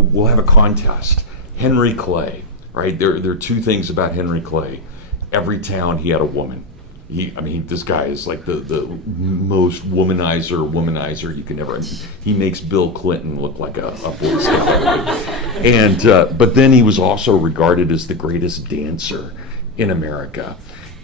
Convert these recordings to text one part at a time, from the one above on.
we'll have a contest. Henry Clay, right? There are two things about Henry Clay. Every town he had a woman. This guy is like the most womanizer you can ever. He makes Bill Clinton look like a Boy Scout. And but then he was also regarded as the greatest dancer in America.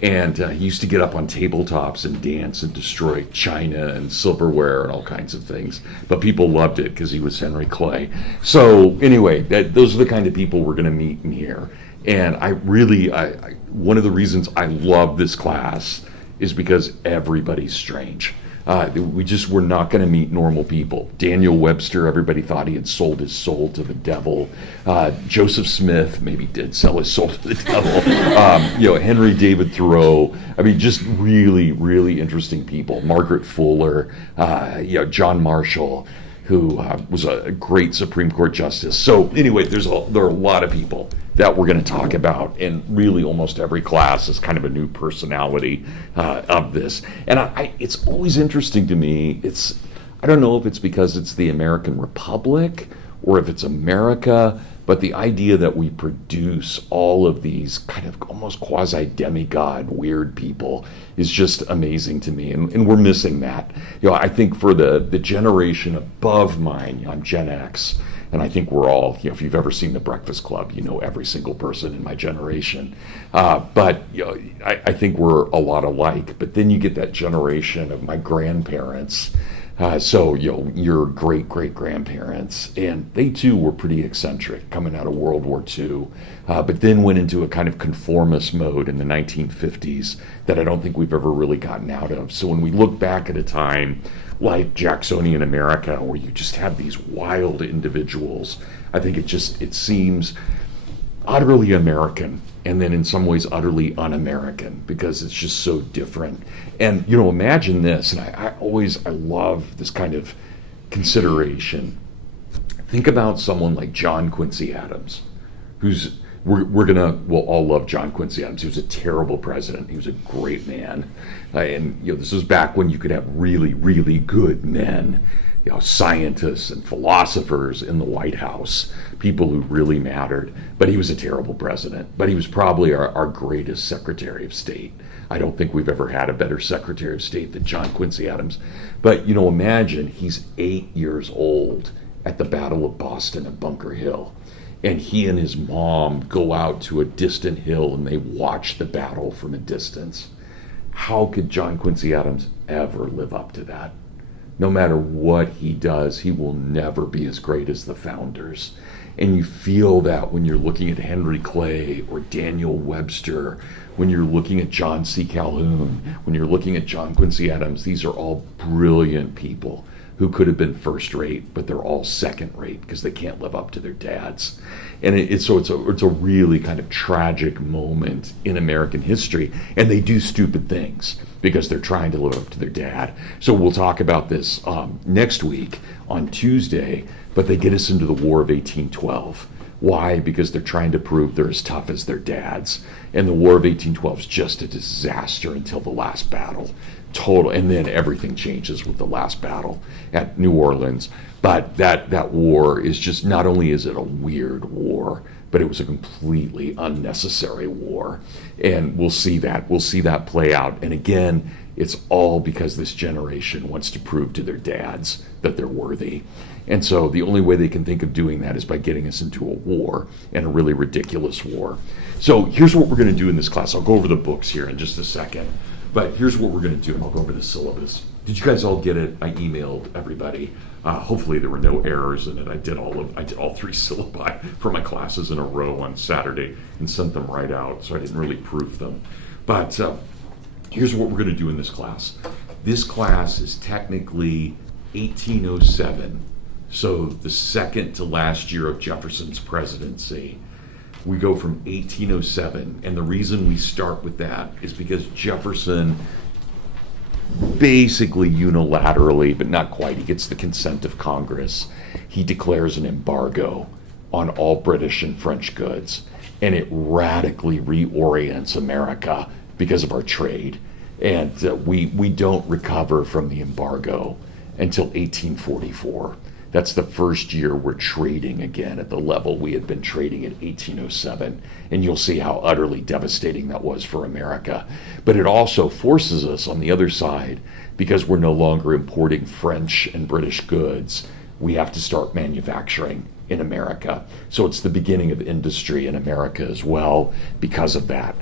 And he used to get up on tabletops and dance and destroy china and silverware and all kinds of things. But people loved it because he was Henry Clay. So anyway, those are the kind of people we're going to meet in here. And I one of the reasons I love this class is because everybody's strange. We're not going to meet normal people. Daniel Webster, everybody thought he had sold his soul to the devil. Joseph Smith maybe did sell his soul to the devil. Henry David Thoreau. Just really, really interesting people. Margaret Fuller, John Marshall, who was a great Supreme Court justice. So anyway, there are a lot of people that we're going to talk about, and really almost every class is kind of a new personality of this. And it's always interesting to me. I don't know if it's because it's the American Republic or if it's America, but the idea that we produce all of these kind of almost quasi-demigod weird people is just amazing to me, and we're missing that. I think for the generation above mine, I'm Gen X, and I think we're all, if you've ever seen The Breakfast Club, you know every single person in my generation. But I think we're a lot alike. But then you get that generation of my grandparents. So your great-great-grandparents, and they too were pretty eccentric coming out of World War II, but then went into a kind of conformist mode in the 1950s that I don't think we've ever really gotten out of. So when we look back at a time like Jacksonian America, where you just have these wild individuals, I think it seems utterly American, and then in some ways utterly un-American, because it's just so different. And imagine this, and I love this kind of consideration. Think about someone like John Quincy Adams, we'll all love John Quincy Adams. He was a terrible president. He was a great man. And this was back when you could have really, really good men, scientists and philosophers in the White House, people who really mattered. But he was a terrible president. But he was probably our greatest Secretary of State. I don't think we've ever had a better Secretary of State than John Quincy Adams. But, imagine he's 8 years old at the Battle of Boston at Bunker Hill. And he and his mom go out to a distant hill and they watch the battle from a distance. How could John Quincy Adams ever live up to that? No matter what he does, he will never be as great as the founders. And you feel that when you're looking at Henry Clay or Daniel Webster, when you're looking at John C. Calhoun, when you're looking at John Quincy Adams. These are all brilliant people who could have been first rate, but they're all second rate because they can't live up to their dads. And it's a really kind of tragic moment in American history, and they do stupid things because they're trying to live up to their dad. So we'll talk about this next week on Tuesday, but they get us into the War of 1812. Why? Because they're trying to prove they're as tough as their dads. And the War of 1812 is just a disaster until the last battle. Total, and then everything changes with the last battle at New Orleans. But that war is just, not only is it a weird war, but it was a completely unnecessary war. And we'll see that play out. And again, it's all because this generation wants to prove to their dads that they're worthy. And so the only way they can think of doing that is by getting us into a war, and a really ridiculous war. So here's what we're going to do in this class. I'll go over the books here in just a second. But here's what we're going to do, and I'll go over the syllabus. Did you guys all get it? I emailed everybody. Hopefully there were no errors in it. I did all 3 syllabi for my classes in a row on Saturday and sent them right out, so I didn't really proof them. But here's what we're going to do in this class. This class is technically 1807, so the second to last year of Jefferson's presidency. We go from 1807, and the reason we start with that is because Jefferson basically unilaterally, but not quite, he gets the consent of Congress, he declares an embargo on all British and French goods, and it radically reorients America because of our trade. And we don't recover from the embargo until 1844. That's the first year we're trading again at the level we had been trading in 1807. And you'll see how utterly devastating that was for America. But it also forces us on the other side, because we're no longer importing French and British goods, we have to start manufacturing in America. So it's the beginning of industry in America as well because of that.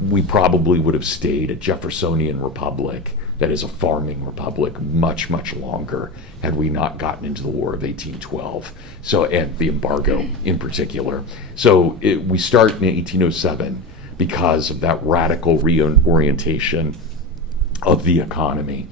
We probably would have stayed a Jeffersonian republic, that is a farming republic, much, much longer had we not gotten into the War of 1812, so, and the embargo in particular. So we start in 1807 because of that radical reorientation of the economy.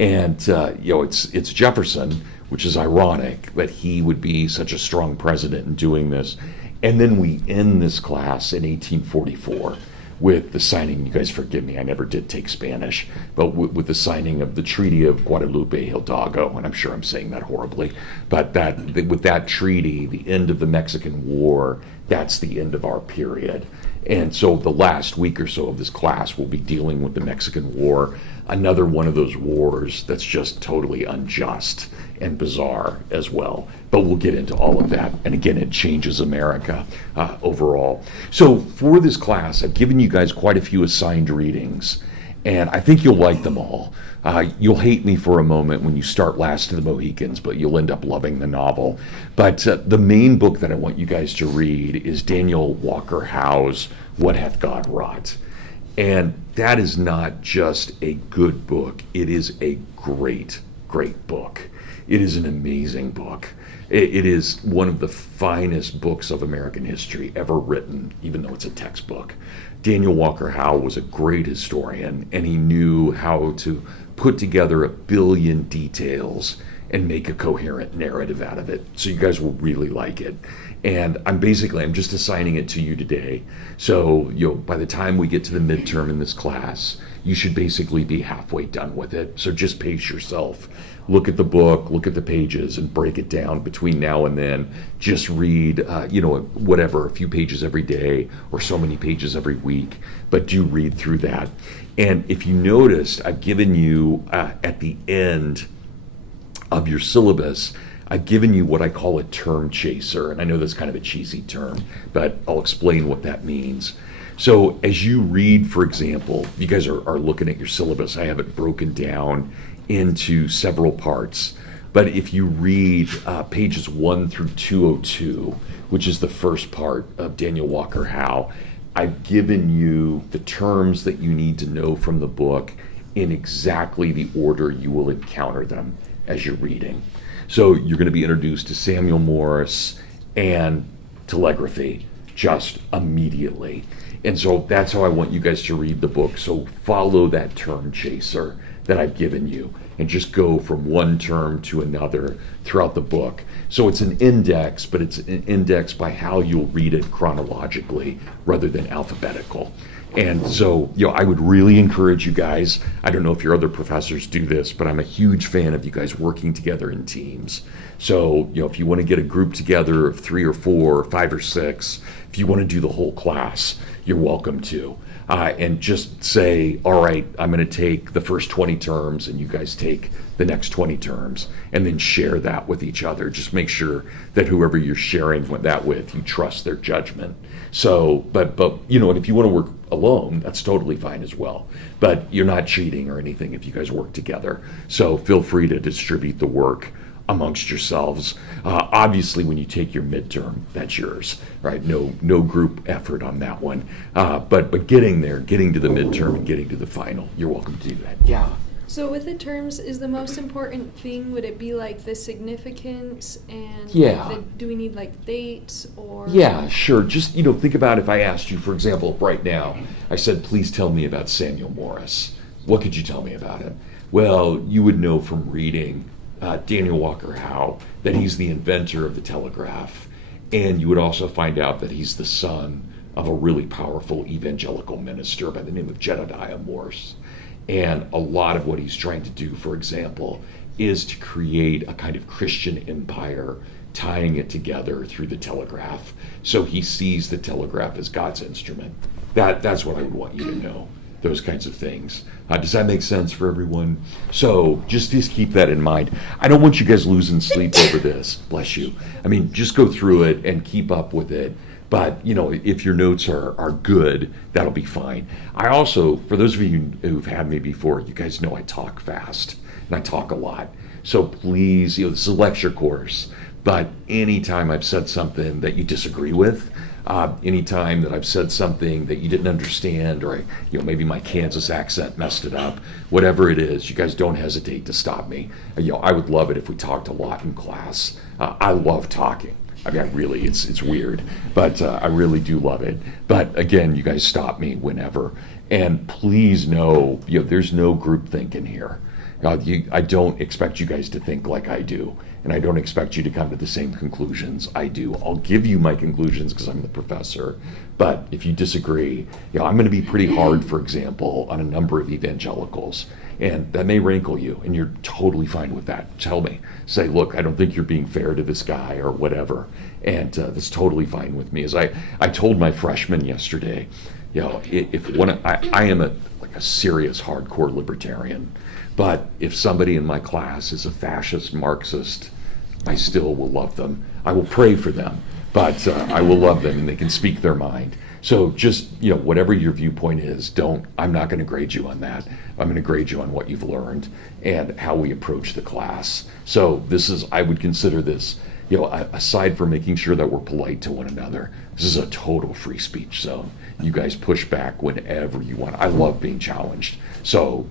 And it's Jefferson, which is ironic that he would be such a strong president in doing this. And then we end this class in 1844 with the signing, you guys forgive me, I never did take Spanish, but with the signing of the Treaty of Guadalupe Hidalgo, and I'm sure I'm saying that horribly, but with that treaty, the end of the Mexican War, that's the end of our period. And so the last week or so of this class will be dealing with the Mexican War, another one of those wars that's just totally unjust and bizarre as well. But we'll get into all of that. And again, it changes America overall. So for this class, I've given you guys quite a few assigned readings, and I think you'll like them all. You'll hate me for a moment when you start Last of the Mohicans, but you'll end up loving the novel. But the main book that I want you guys to read is Daniel Walker Howe's What Hath God Wrought? And that is not just a good book, it is a great, great book. It is an amazing book. It is one of the finest books of American history ever written, even though it's a textbook. Daniel Walker Howe was a great historian, and he knew how to put together a billion details and make a coherent narrative out of it. So you guys will really like it. And I'm just assigning it to you today. So by the time we get to the midterm in this class, you should basically be halfway done with it. So just pace yourself. Look at the book, look at the pages, and break it down between now and then. Just read, a few pages every day or so many pages every week, but do read through that. And if you noticed, I've given you at the end of your syllabus, I've given you what I call a term chaser. And I know that's kind of a cheesy term, but I'll explain what that means. So as you read, for example, you guys are looking at your syllabus. I have it broken down into several parts. But if you read pages 1 through 202, which is the first part of Daniel Walker Howe, I've given you the terms that you need to know from the book in exactly the order you will encounter them as you're reading. So you're going to be introduced to Samuel Morse and telegraphy just immediately. And so that's how I want you guys to read the book. So follow that term chaser that I've given you and just go from one term to another throughout the book. So it's an index, but it's an index by how you'll read it chronologically rather than alphabetical. And so, I would really encourage you guys, I don't know if your other professors do this, but I'm a huge fan of you guys working together in teams. So, if you want to get a group together of 3 or 4 or 5 or 6, if you want to do the whole class, you're welcome to. And just say, all right, I'm going to take the first 20 terms and you guys take the next 20 terms, and then share that with each other. Just make sure that whoever you're sharing that with, you trust their judgment. So, but and if you want to work alone, that's totally fine as well. But you're not cheating or anything if you guys work together. So feel free to distribute the work amongst yourselves. Obviously, when you take your midterm, that's yours, right? No group effort on that one. But getting to the midterm and getting to the final, you're welcome to do that. Yeah. So with the terms, is the most important thing, would it be like the significance and do we need like dates or? Yeah, sure. Just, think about if I asked you, for example, right now, I said, please tell me about Samuel Morse. What could you tell me about him? Well, you would know from reading Daniel Walker Howe that he's the inventor of the telegraph. And you would also find out that he's the son of a really powerful evangelical minister by the name of Jedediah Morse. And a lot of what he's trying to do, for example, is to create a kind of Christian empire, tying it together through the telegraph. So he sees the telegraph as God's instrument. That's what I would want you to know. those kinds of things. Does that make sense for everyone? So just keep that in mind. I don't want you guys losing sleep over this. Bless you. I mean, just go through it and keep up with it. But, if your notes are good, that'll be fine. I also, for those of you who've had me before, you guys know I talk fast and I talk a lot. So please, this is a lecture course, but anytime I've said something that you disagree with, anytime that I've said something that you didn't understand, or maybe my Kansas accent messed it up, whatever it is, you guys don't hesitate to stop me. I would love it if we talked a lot in class. I love talking. I mean, it's weird, but I really do love it. But again, you guys stop me whenever, and please know, there's no group thinking here. I don't expect you guys to think like I do, and I don't expect you to come to the same conclusions I do. I'll give you my conclusions because I'm the professor, but if you disagree, I'm going to be pretty hard, for example, on a number of evangelicals, and that may rankle you, and you're totally fine with that. Tell me. Say, look, I don't think you're being fair to this guy or whatever, and that's totally fine with me. As I told my freshmen yesterday, I am a serious hardcore libertarian. But if somebody in my class is a fascist Marxist, I still will love them. I will pray for them, but I will love them and they can speak their mind. So just, whatever your viewpoint is, I'm not going to grade you on that. I'm going to grade you on what you've learned and how we approach the class. So I would consider this, aside from making sure that we're polite to one another, this is a total free speech zone. You guys push back whenever you want. I love being challenged. So,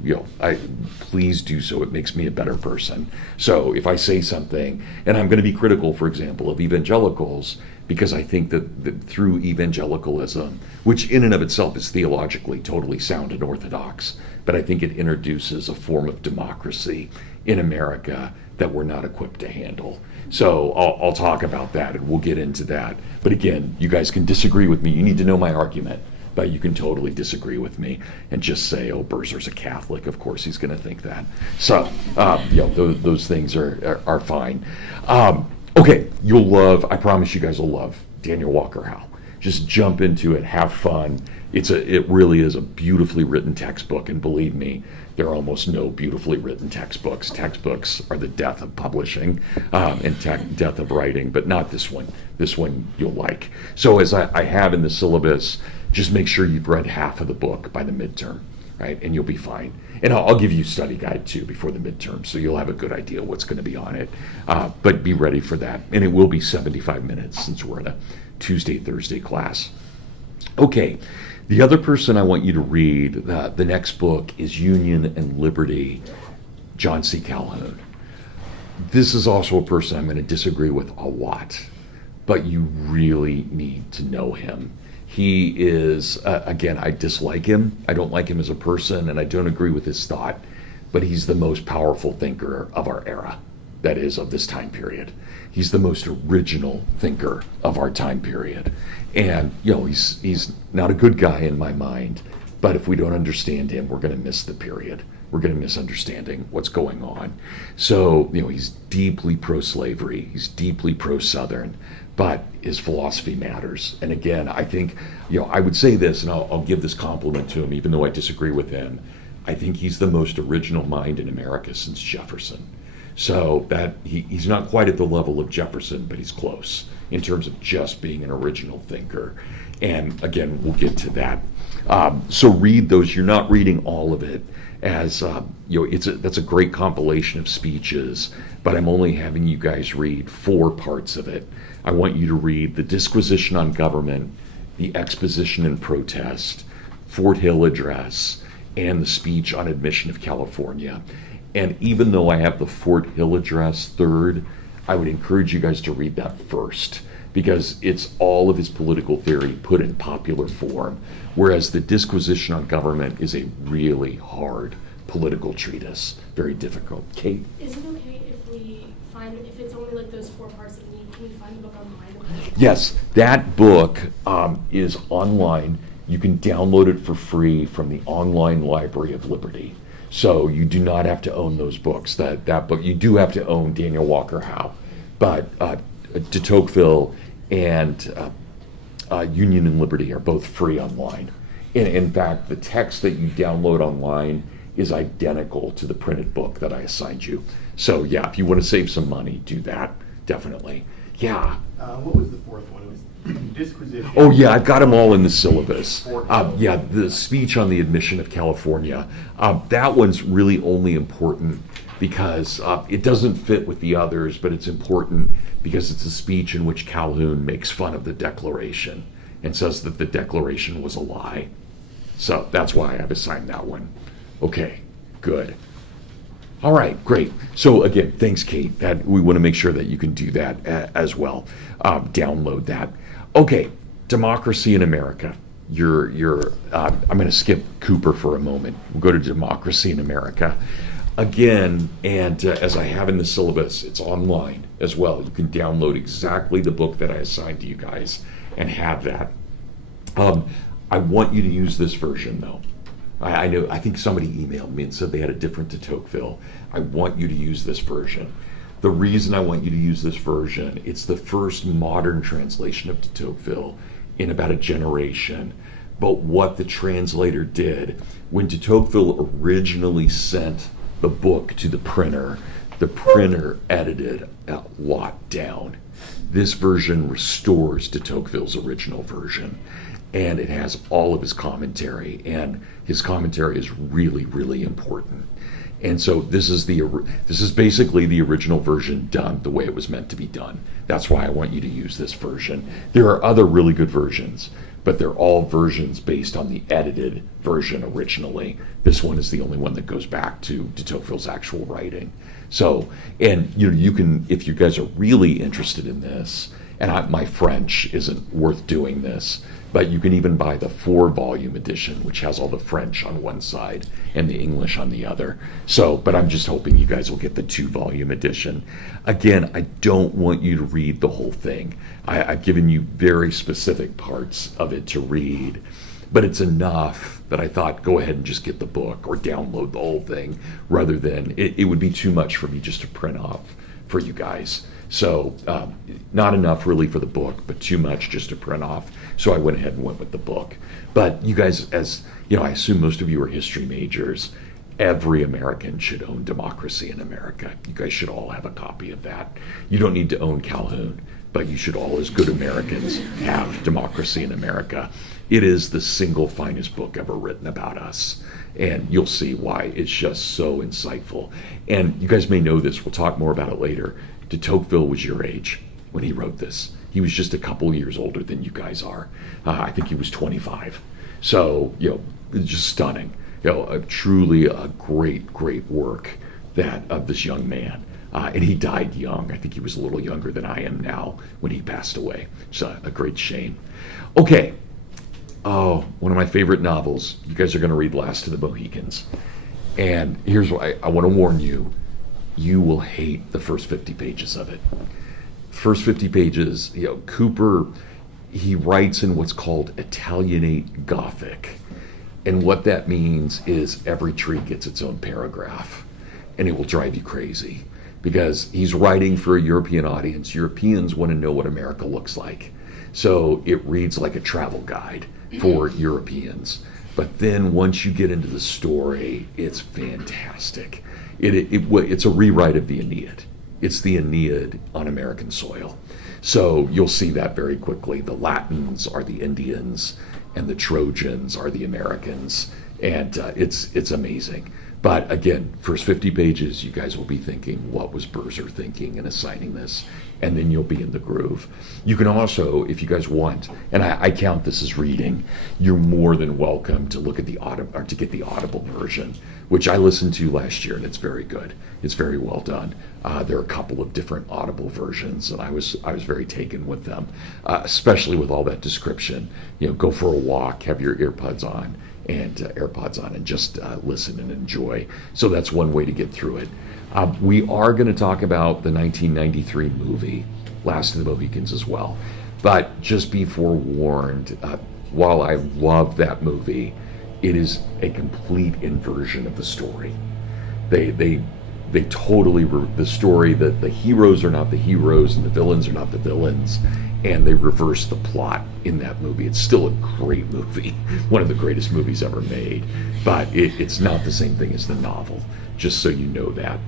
please do so. It makes me a better person. So if I say something, and I'm going to be critical, for example, of evangelicals, because I think that through evangelicalism, which in and of itself is theologically totally sound and orthodox, but I think it introduces a form of democracy in America that we're not equipped to handle. So I'll talk about that and we'll get into that. But again, you guys can disagree with me. You need to know my argument, but you can totally disagree with me and just say, oh, Berzer's a Catholic. Of course he's going to think that. So, those things are fine. Okay, I promise you guys will love Daniel Walker Howe. Just jump into it, have fun. It really is a beautifully written textbook, and believe me, there are almost no beautifully written textbooks. Textbooks are the death of publishing and death of writing, but not this one. This one you'll like. So as I have in the syllabus, just make sure you've read half of the book by the midterm, right? And you'll be fine. And I'll give you a study guide too before the midterm, so you'll have a good idea what's going to be on it. But be ready for that. And it will be 75 minutes since we're in a Tuesday, Thursday class. Okay, the other person I want you to read, the next book is Union and Liberty, John C. Calhoun. This is also a person I'm going to disagree with a lot, but you really need to know him. He is, again, I dislike him. I don't like him as a person, and I don't agree with his thought, but he's the most powerful thinker of our era, that is, of this time period. He's the most original thinker of our time period. And, he's not a good guy in my mind, but if we don't understand him, we're going to miss the period. We're going to miss understanding what's going on. So, he's deeply pro-slavery. He's deeply pro-Southern, but his philosophy matters. And again, I think, I would say this, and I'll give this compliment to him, even though I disagree with him. I think he's the most original mind in America since Jefferson. So that he's not quite at the level of Jefferson, but he's close in terms of just being an original thinker. And again, we'll get to that. So read those. You're not reading all of it, as that's a great compilation of speeches, but I'm only having you guys read 4 parts of it. I want you to read the Disquisition on Government, the Exposition and Protest, Fort Hill Address, and the Speech on Admission of California. And even though I have the Fort Hill Address third, I would encourage you guys to read that first, because it's all of his political theory put in popular form, whereas the Disquisition on Government is a really hard political treatise, very difficult. Kate? Is it okay if it's only like those 4 parts that we need, can we find the book online? Yes, that book is online. You can download it for free from the online Library of Liberty. So you do not have to own those books. That book, you do have to own Daniel Walker Howe, but de Tocqueville and Union and Liberty are both free online. In fact, the text that you download online is identical to the printed book that I assigned you. So yeah, if you want to save some money, do that, definitely. Yeah. What was the fourth one? It was disquisition. Oh yeah, I've got them all in the syllabus. Yeah, the speech on the admission of California. That one's really only important because it doesn't fit with the others, but it's important because it's a speech in which Calhoun makes fun of the Declaration and says that the Declaration was a lie. So that's why I've assigned that one. Okay, good. All right, great. So again, thanks, Kate. That we want to make sure that you can do that as well. Download that. Okay, Democracy in America. I'm going to skip Cooper for a moment. We'll go to Democracy in America. Again, and as I have in the syllabus, it's online as well. You can download exactly the book that I assigned to you guys and have that. I want you to use this version though. I think somebody emailed me and said they had a different de Tocqueville. I want you to use this version. The reason I want you to use this version, it's the first modern translation of de Tocqueville in about a generation. But what the translator did, when de Tocqueville originally sent the book to the printer edited a lot down. This version restores de Tocqueville's original version, and it has all of his commentary, and his commentary is really, really important. And so this is basically the original version done the way it was meant to be done. That's why I want you to use this version. There are other really good versions, but they're all versions based on the edited version originally. This one is the only one that goes back to de Tocqueville's actual writing. So, and you can, if you guys are really interested in this, and my French isn't worth doing this, but you can even buy the 4-volume edition, which has all the French on one side and the English on the other. So, but I'm just hoping you guys will get the 2-volume edition. Again, I don't want you to read the whole thing. I've given you very specific parts of it to read, but it's enough that I thought go ahead and just get the book or download the whole thing rather than, it would be too much for me just to print off for you guys. So not enough really for the book, but too much just to print off. So I went ahead and went with the book. But you guys, as you know, I assume most of you are history majors. Every American should own Democracy in America. You guys should all have a copy of that. You don't need to own Calhoun, but you should all, as good Americans, have Democracy in America. It is the single finest book ever written about us. And you'll see why. It's just so insightful. And you guys may know this. We'll talk more about it later. De Tocqueville was your age when he wrote this. He was just a couple years older than you guys are. I think he was 25. So, it's just stunning. Truly a great, great work of this young man. And he died young. I think he was a little younger than I am now when he passed away. It's a great shame. Okay. Oh, one of my favorite novels. You guys are going to read Last of the Mohicans. And here's why I want to warn you. You will hate the first 50 pages of it. First 50 pages, Cooper, he writes in what's called Italianate Gothic. And what that means is every tree gets its own paragraph. And it will drive you crazy because he's writing for a European audience. Europeans want to know what America looks like. So it reads like a travel guide for Europeans. But then once you get into the story, it's fantastic. It's a rewrite of the Aeneid. It's the Aeneid on American soil. So you'll see that very quickly. The Latins are the Indians, and the Trojans are the Americans. And it's amazing. But again, first 50 pages, you guys will be thinking, what was Berzer thinking in assigning this? And then you'll be in the groove. You can also, if you guys want, and I count this as reading, you're more than welcome to look at to get the Audible version, which I listened to last year, and it's very good. It's very well done. There are a couple of different Audible versions, and I was very taken with them, especially with all that description. Go for a walk, have your AirPods on, and just listen and enjoy. So that's one way to get through it. We are going to talk about the 1993 movie, Last of the Mohicans, as well. But just be forewarned, while I love that movie, it is a complete inversion of the story. They they totally the story that the heroes are not the heroes and the villains are not the villains, and they reverse the plot in that movie. It's still a great movie, one of the greatest movies ever made, but it's not the same thing as the novel, just so you know that.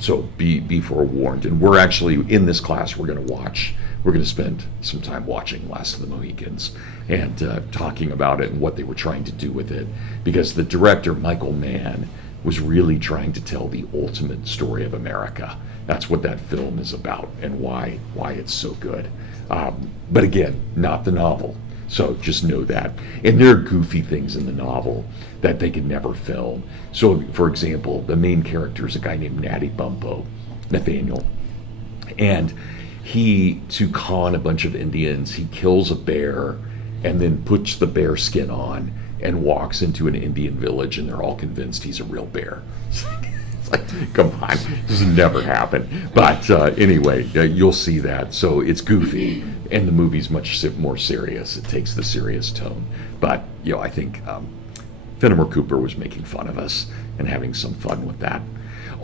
So be forewarned. And we're actually, in this class, we're going to spend some time watching Last of the Mohicans and talking about it and what they were trying to do with it, because the director, Michael Mann, was really trying to tell the ultimate story of America. That's what that film is about and why it's so good. But again, not the novel. So just know that. And there are goofy things in the novel that they could never film. So, for example, the main character is a guy named Natty Bumppo, Nathaniel. And he, to con a bunch of Indians, he kills a bear and then puts the bear skin on and walks into an Indian village, and they're all convinced he's a real bear. It's like, come on, this has never happened. But anyway, you'll see that. So it's goofy, and the movie's much more serious. It takes the serious tone. But I think Fenimore Cooper was making fun of us and having some fun with that.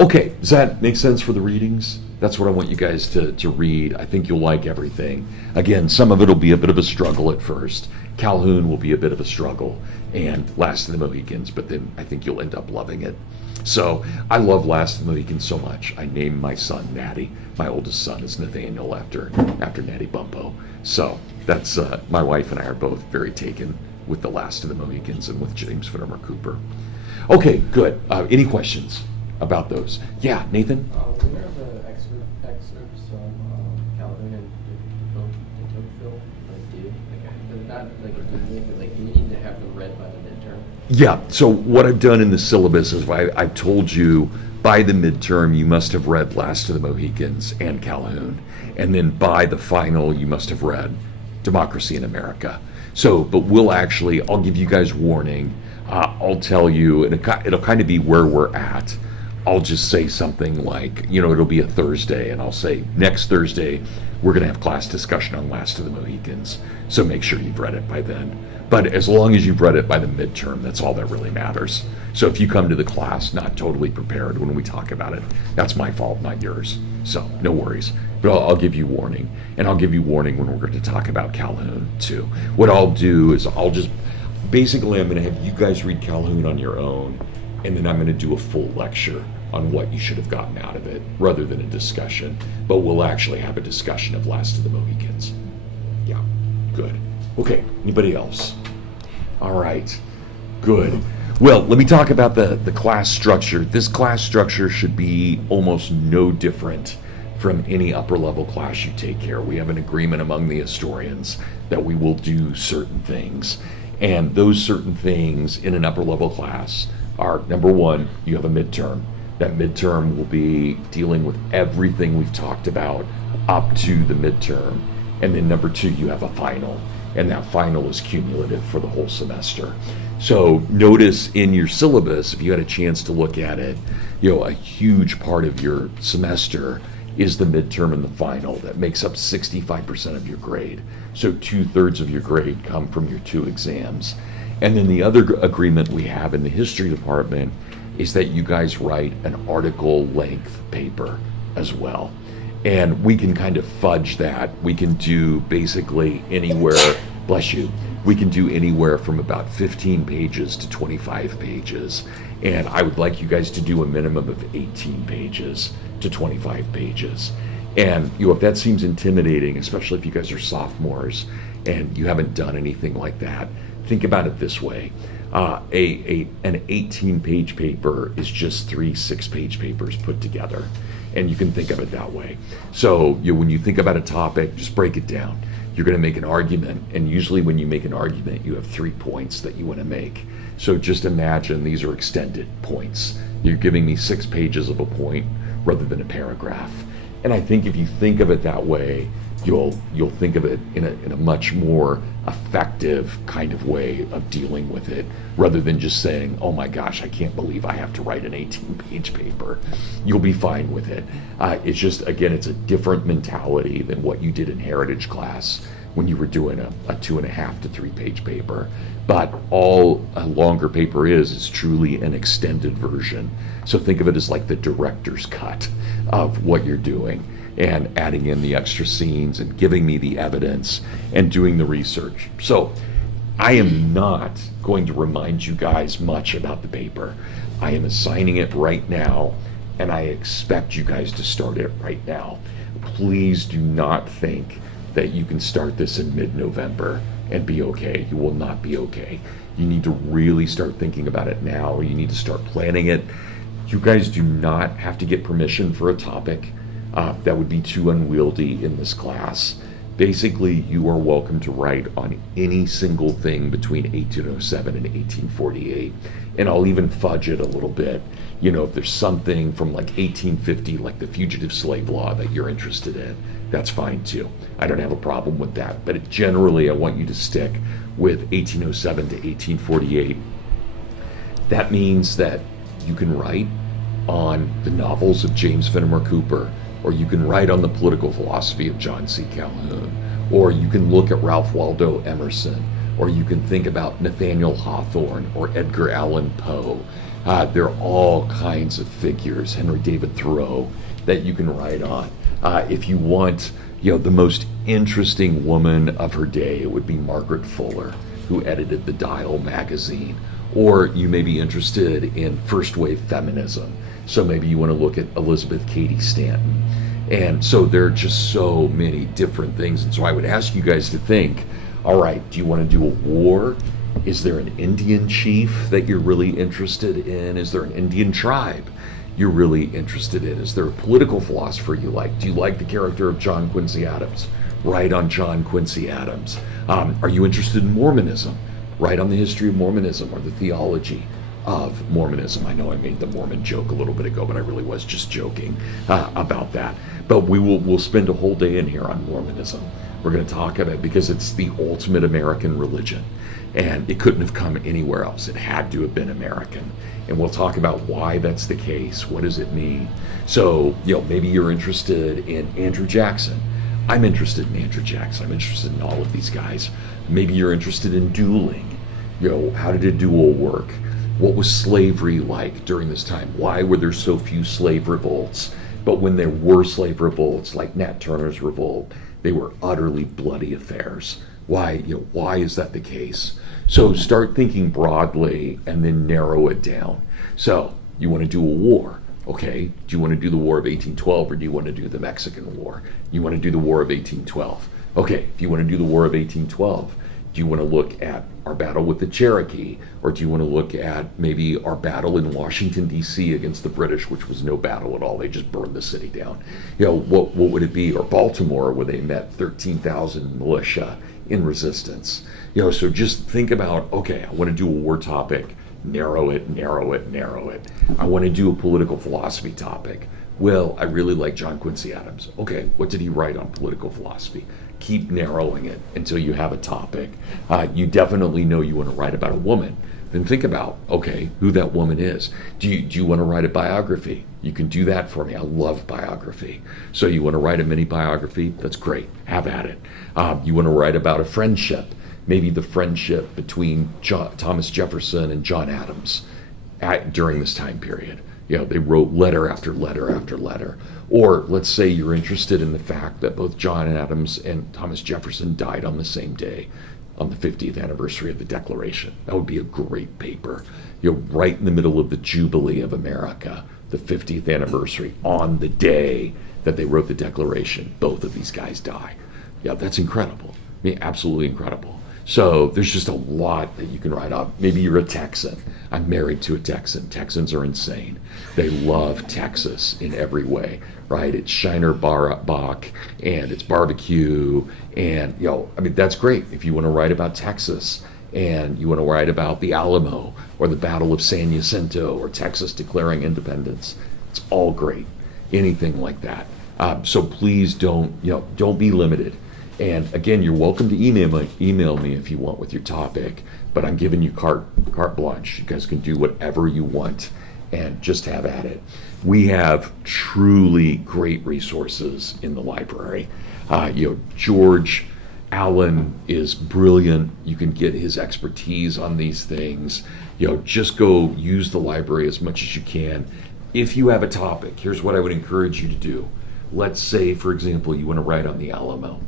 Okay, does that make sense for the readings? That's what I want you guys to read. I think you'll like everything. Again, some of it will be a bit of a struggle at first. Calhoun will be a bit of a struggle, and Last of the Mohicans, but then I think you'll end up loving it. So I love Last of the Mohicans so much. I named my son Natty. My oldest son is Nathaniel after Natty Bumppo. So that's my wife and I are both very taken with the Last of the Mohicans and with James Fenimore Cooper. Okay, good. Any questions about those? Yeah, Nathan? Were there the excerpts from Calhoun and the Tocqueville did? Not like immediate, but like you need to have them read by the midterm. Yeah, so what I've done in the syllabus is I've told you by the midterm you must have read Last of the Mohicans and Calhoun, and then by the final you must have read Democracy in America. So, but I'll give you guys warning. I'll tell you, and it'll kind of be where we're at. I'll just say something like, it'll be a Thursday, and I'll say, next Thursday, we're going to have class discussion on Last of the Mohicans, so make sure you've read it by then. But as long as you've read it by the midterm, that's all that really matters. So if you come to the class not totally prepared when we talk about it, that's my fault, not yours. So no worries. But I'll give you warning, and I'll give you warning when we're going to talk about Calhoun, too. What I'll do is I'm going to have you guys read Calhoun on your own, and then I'm going to do a full lecture on what you should have gotten out of it, rather than a discussion. But we'll actually have a discussion of Last of the Mohicans. Yeah, good. Okay, anybody else? All right, good. Well, let me talk about the class structure. This class structure should be almost no different from any upper level class you take here. We have an agreement among the historians that we will do certain things. And those certain things in an upper level class are, number one, you have a midterm. That midterm will be dealing with everything we've talked about up to the midterm. And then number two, you have a final. And that final is cumulative for the whole semester. So notice in your syllabus, if you had a chance to look at it, a huge part of your semester is the midterm and the final. That makes up 65% of your grade. So 2/3 of your grade come from your two exams. And then the other agreement we have in the history department is that you guys write an article length paper as well. And we can kind of fudge that. We can do basically anywhere, bless you, we can do anywhere from about 15 pages to 25 pages. And I would like you guys to do a minimum of 18 pages to 25 pages. And if that seems intimidating, especially if you guys are sophomores and you haven't done anything like that, think about it this way. An 18-page paper is just 3 6-page papers put together. And you can think of it that way. So when you think about a topic, just break it down. You're going to make an argument, and usually when you make an argument, you have 3 points that you want to make. So just imagine these are extended points. You're giving me 6 pages of a point rather than a paragraph. And I think if you think of it that way, you'll think of it in a much more effective kind of way of dealing with it, rather than just saying, oh my gosh, I can't believe I have to write an 18-page paper. You'll be fine with it. It's just, again, it's a different mentality than what you did in heritage class, when you were doing a 2.5 to 3 page paper. But all a longer paper is truly an extended version. So think of it as like the director's cut of what you're doing, and adding in the extra scenes and giving me the evidence and doing the research. So I am not going to remind you guys much about the paper. I am assigning it right now, and I expect you guys to start it right now. Please do not think that you can start this in mid-November and be okay. You will not be okay. You need to really start thinking about it now, or you need to start planning it. You guys do not have to get permission for a topic. That would be too unwieldy in this class. Basically, you are welcome to write on any single thing between 1807 and 1848. And I'll even fudge it a little bit. You know, if there's something from like 1850, like the fugitive slave law, that you're interested in, that's fine too. I don't have a problem with that. But generally, I want you to stick with 1807 to 1848. That means that you can write on the novels of James Fenimore Cooper, or you can write on the political philosophy of John C. Calhoun, or you can look at Ralph Waldo Emerson, or you can think about Nathaniel Hawthorne or Edgar Allan Poe. There are all kinds of figures, Henry David Thoreau, that you can write on. If you want, the most interesting woman of her day, it would be Margaret Fuller, who edited the Dial magazine. Or you may be interested in first wave feminism. So maybe you want to look at Elizabeth Cady Stanton. And so there are just so many different things. And so I would ask you guys to think, all right, do you want to do a war? Is there an Indian chief that you're really interested in? Is there an Indian tribe you're really interested in? Is there a political philosopher you like? Do you like the character of John Quincy Adams? Write on John Quincy Adams. Are you interested in Mormonism? Write on the history of Mormonism or the theology of Mormonism. I know I made the Mormon joke a little bit ago, but I really was just joking about that. But we'll spend a whole day in here on Mormonism. We're going to talk about it because it's the ultimate American religion, and it couldn't have come anywhere else. It had to have been American. And we'll talk about why that's the case. What does it mean? So, maybe you're interested in Andrew Jackson. I'm interested in Andrew Jackson. I'm interested in all of these guys. Maybe you're interested in dueling. How did a duel work? What was slavery like during this time? Why were there so few slave revolts? But when there were slave revolts, like Nat Turner's revolt, they were utterly bloody affairs. Why? Why is that the case? So start thinking broadly and then narrow it down. So you want to do a war. Okay, do you want to do the War of 1812 or do you want to do the Mexican War? You want to do the War of 1812. Okay, if you want to do the War of 1812, do you want to look at our battle with the Cherokee, or do you want to look at maybe our battle in Washington, D.C. against the British, which was no battle at all? They just burned the city down. What would it be? Or Baltimore, where they met 13,000 militia in resistance. So just think about, okay, I want to do a war topic. Narrow it. I want to do a political philosophy topic. Well, I really like John Quincy Adams. Okay, what did he write on political philosophy? Keep narrowing it until you have a topic. You definitely know you want to write about a woman. Then think about, okay, who that woman is. Do you want to write a biography? You can do that for me. I love biography. So you want to write a mini biography? That's great. Have at it. You want to write about a friendship? Maybe the friendship between Thomas Jefferson and John Adams during this time period. They wrote letter after letter after letter. Or let's say you're interested in the fact that both John Adams and Thomas Jefferson died on the same day, on the 50th anniversary of the Declaration. That would be a great paper. Right in the middle of the Jubilee of America, the 50th anniversary, on the day that they wrote the Declaration, both of these guys die. That's incredible. Absolutely incredible. So there's just a lot that you can write up. Maybe you're a Texan. I'm married to a Texan. Texans are insane. They love Texas in every way, right? It's Shiner Bach and it's barbecue. And, that's great. If you want to write about Texas and you want to write about the Alamo or the Battle of San Jacinto or Texas declaring independence, it's all great. Anything like that. So please don't be limited. And again, you're welcome to email me if you want with your topic, but I'm giving you carte blanche. You guys can do whatever you want and just have at it. We have truly great resources in the library. George Alan is brilliant. You can get his expertise on these things. Just go use the library as much as you can. If you have a topic, here's what I would encourage you to do. Let's say, for example, you want to write on the Alamo.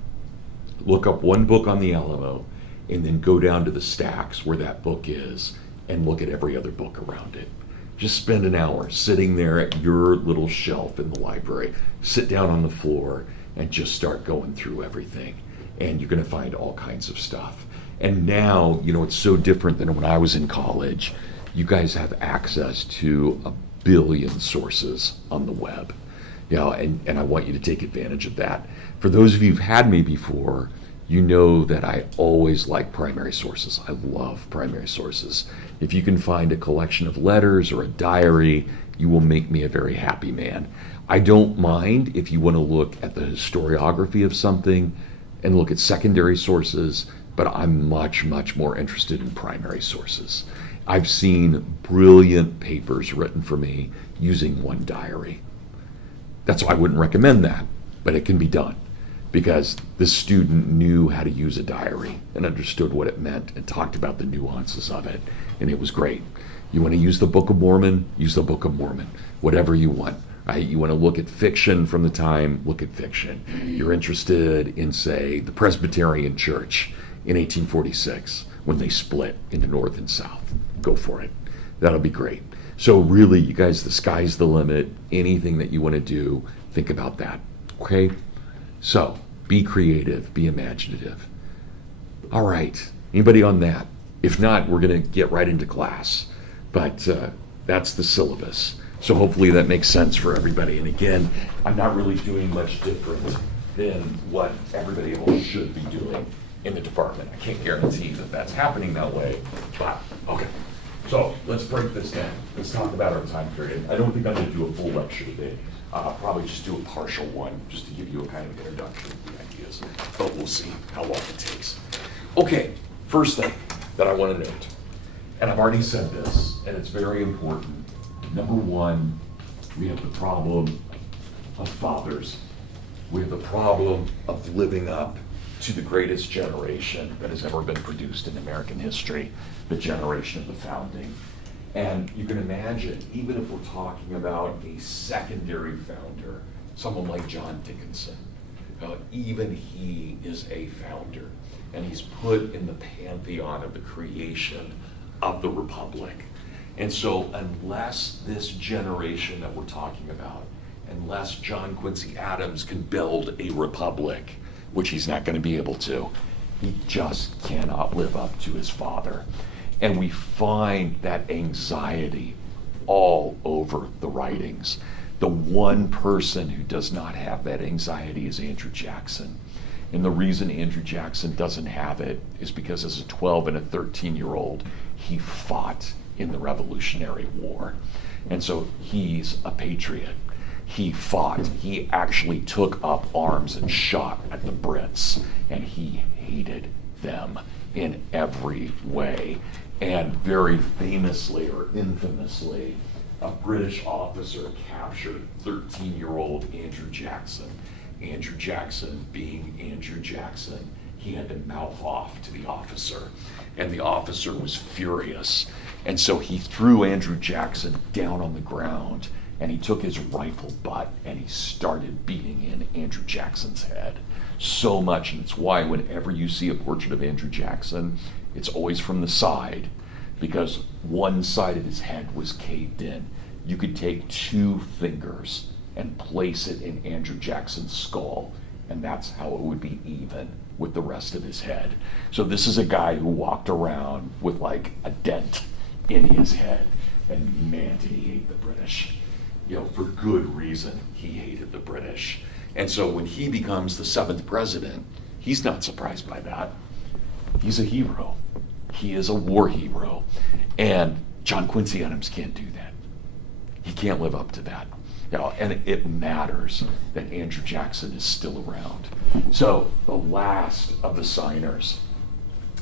Look up one book on the Alamo and then go down to the stacks where that book is and look at every other book around it. Just spend an hour sitting there at your little shelf in the library. Sit down on the floor and just start going through everything. And you're going to find all kinds of stuff. And now, it's so different than when I was in college. You guys have access to a billion sources on the web. And I want you to take advantage of that. For those of you who've had me before, you know that I always like primary sources. I love primary sources. If you can find a collection of letters or a diary, you will make me a very happy man. I don't mind if you want to look at the historiography of something and look at secondary sources, but I'm much, much more interested in primary sources. I've seen brilliant papers written for me using one diary. That's why I wouldn't recommend that, but it can be done because this student knew how to use a diary and understood what it meant and talked about the nuances of it, and it was great. You want to use the Book of Mormon, use the Book of Mormon, whatever you want. Right? You want to look at fiction from the time, look at fiction. You're interested in, say, the Presbyterian Church in 1846 when they split into North and South. Go for it. That'll be great. So really, you guys, the sky's the limit. Anything that you want to do, think about that. Okay? So, be creative, be imaginative. All right. Anybody on that? If not, we're going to get right into class. But that's the syllabus. So hopefully that makes sense for everybody. And again, I'm not really doing much different than what everybody else should be doing in the department. I can't guarantee that that's happening that way, but okay. So let's break this down. Let's talk about our time period. I don't think I'm going to do a full lecture today. I'll probably just do a partial one just to give you a kind of introduction to the ideas, but we'll see how long it takes. Okay, first thing that I want to note, and I've already said this, and it's very important. Number one, we have the problem of fathers. We have the problem of living up to the greatest generation that has ever been produced in American history, the generation of the founding. And you can imagine, even if we're talking about a secondary founder, someone like John Dickinson, even he is a founder, and he's put in the pantheon of the creation of the Republic. And so unless this generation that we're talking about, unless John Quincy Adams can build a republic, which he's not going to be able to, he just cannot live up to his father. And we find that anxiety all over the writings. The one person who does not have that anxiety is Andrew Jackson. And the reason Andrew Jackson doesn't have it is because as a 12 and a 13-year-old, he fought in the Revolutionary War. And so he's a patriot. He fought. He actually took up arms and shot at the Brits, and he hated them in every way. And very famously or infamously, a British officer captured 13-year-old Andrew Jackson. Andrew Jackson, being Andrew Jackson, he had to mouth off to the officer, and the officer was furious. And so he threw Andrew Jackson down on the ground, and he took his rifle butt and he started beating in Andrew Jackson's head. So much, and it's why whenever you see a portrait of Andrew Jackson, it's always from the side, because one side of his head was caved in. You could take 2 fingers and place it in Andrew Jackson's skull, and that's how it would be even with the rest of his head. So this is a guy who walked around with like a dent in his head, and man, did he hate the British. For good reason, he hated the British. And so when he becomes the 7th president, he's not surprised by that. He's a hero. He is a war hero. And John Quincy Adams can't do that. He can't live up to that. And it matters that Andrew Jackson is still around. So the last of the signers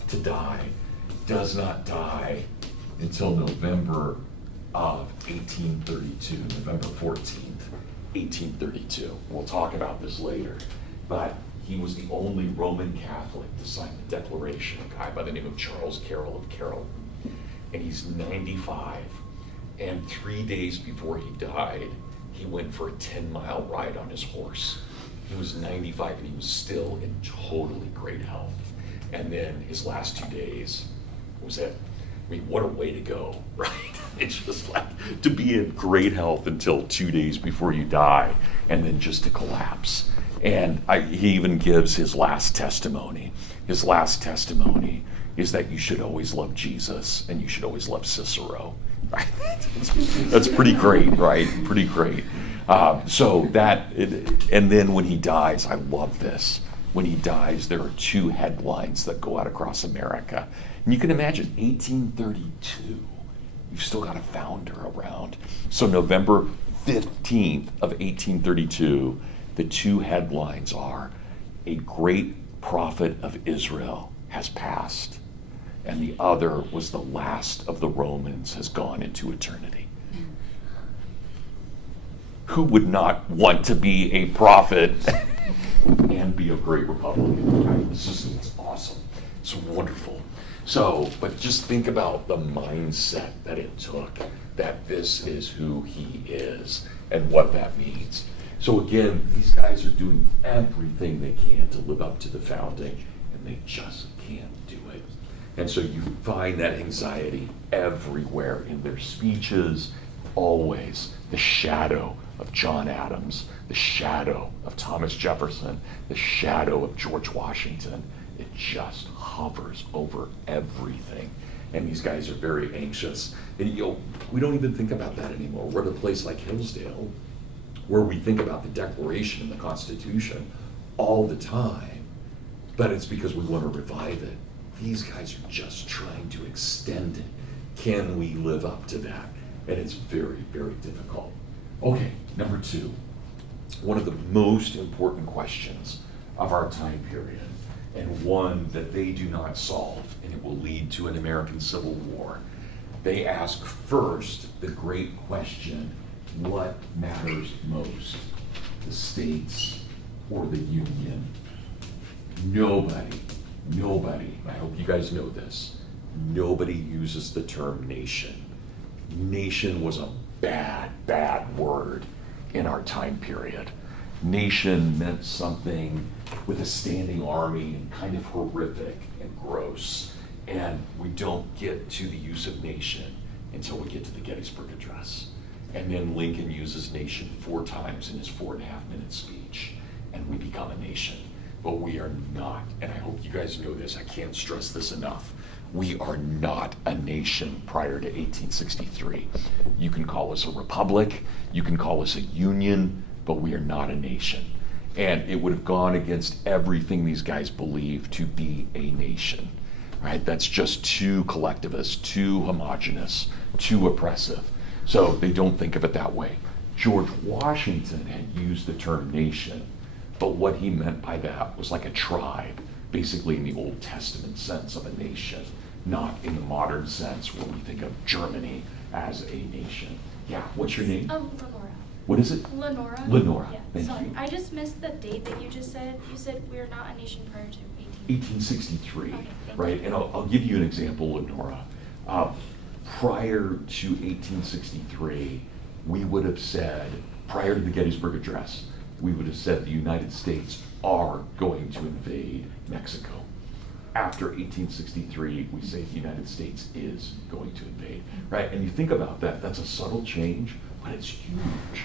to die does not die until November of 1832, November 14th, 1832. We'll talk about this later. But he was the only Roman Catholic to sign the Declaration, a guy by the name of Charles Carroll of Carroll. And he's 95. And 3 days before he died, he went for a 10-mile ride on his horse. He was 95 and he was still in totally great health. And then his last 2 days was it. I mean, what a way to go, right? It's just like to be in great health until 2 days before you die, and then just to collapse. And he even gives his last testimony. His last testimony is that you should always love Jesus and you should always love Cicero. Right? That's pretty great, right? Pretty great. And then when he dies, I love this. When he dies, there are 2 headlines that go out across America. And you can imagine 1832, you've still got a founder around. So November 15th of 1832, the 2 headlines are, a great prophet of Israel has passed, and the other was, the last of the Romans has gone into eternity. Who would not want to be a prophet and be a great Republican? Right? It's awesome. It's wonderful. So, but just think about the mindset that it took, that this is who he is and what that means. So again, these guys are doing everything they can to live up to the founding, and they just can't do it. And so you find that anxiety everywhere in their speeches, always the shadow of John Adams, the shadow of Thomas Jefferson, the shadow of George Washington. It just hovers over everything. And these guys are very anxious. And we don't even think about that anymore. We're at a place like Hillsdale where we think about the Declaration and the Constitution all the time, but it's because we want to revive it. These guys are just trying to extend it. Can we live up to that? And it's very, very difficult. Okay, number 2, one of the most important questions of our time period, and one that they do not solve, and it will lead to an American Civil War. They ask first the great question, what matters most, the states or the Union? Nobody, I hope you guys know this, nobody uses the term nation. Nation was a bad word in our time period. Nation meant something with a standing army and kind of horrific and gross. And we don't get to the use of nation until we get to the Gettysburg Address. And then Lincoln uses nation 4 times in his 4.5-minute speech, and we become a nation. But we are not, and I hope you guys know this, I can't stress this enough, we are not a nation prior to 1863. You can call us a republic, you can call us a union, but we are not a nation. And it would have gone against everything these guys believe to be a nation, right? That's just too collectivist, too homogenous, too oppressive. So they don't think of it that way. George Washington had used the term nation, but what he meant by that was like a tribe, basically in the Old Testament sense of a nation, not in the modern sense where we think of Germany as a nation. Yeah, what's your name? Lenora. What is it? Lenora. Lenora, Yeah, thank sorry. you. I just missed the date that you just said. You said we are not a nation prior to 1863, Okay, thank right? you. And I'll give you an example, Lenora. Prior to 1863, we would have said, prior to the Gettysburg Address, we would have said the United States are going to invade Mexico. After 1863, we say the United States is going to invade, right? And you think about that, that's a subtle change, but it's huge.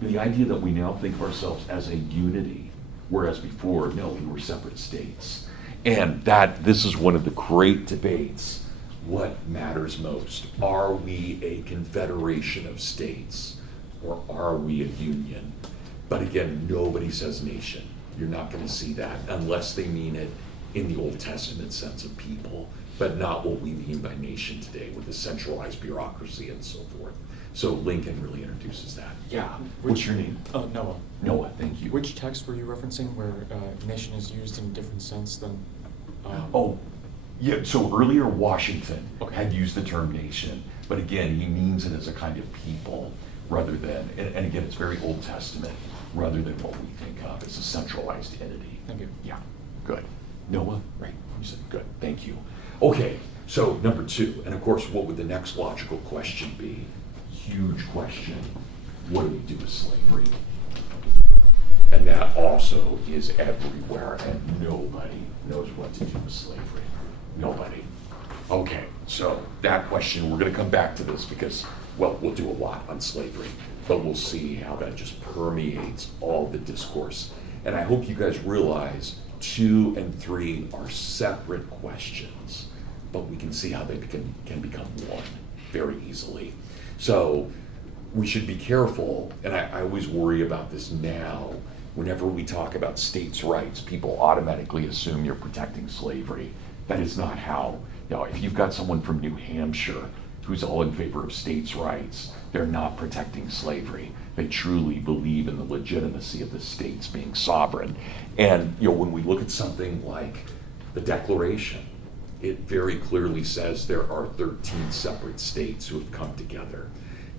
The idea that we now think of ourselves as a unity, whereas before, no, we were separate states. And this is one of the great debates. What matters most? Are we a confederation of states, or are we a union? But again, nobody says nation. You're not going to see that unless they mean it in the Old Testament sense of people, but not what we mean by nation today with the centralized bureaucracy and so forth. So Lincoln really introduces that. Yeah. What's your name? Noah. Noah, thank you. Which text were you referencing where nation is used in a different sense than... Yeah, so earlier Washington Okay. had used the term nation, but again, he means it as a kind of people rather than, and again, it's very Old Testament. rather than what we think of as a centralized entity. Thank you. Yeah, good. Noah, right? You said good. Thank you. Okay, so number 2, and of course, what would the next logical question be? Huge question. What do we do with slavery? And that also is everywhere, and nobody knows what to do with slavery. Nobody. Okay, so that question, we're going to come back to this because, well, we'll do a lot on slavery, but we'll see how that just permeates all the discourse. And I hope you guys realize 2 and 3 are separate questions, but we can see how they can become one very easily. So we should be careful, and I always worry about this now. Whenever we talk about states' rights, people automatically assume you're protecting slavery. That is not how. If you've got someone from New Hampshire who's all in favor of states' rights, they're not protecting slavery. They truly believe in the legitimacy of the states being sovereign. And when we look at something like the Declaration, it very clearly says there are 13 separate states who have come together.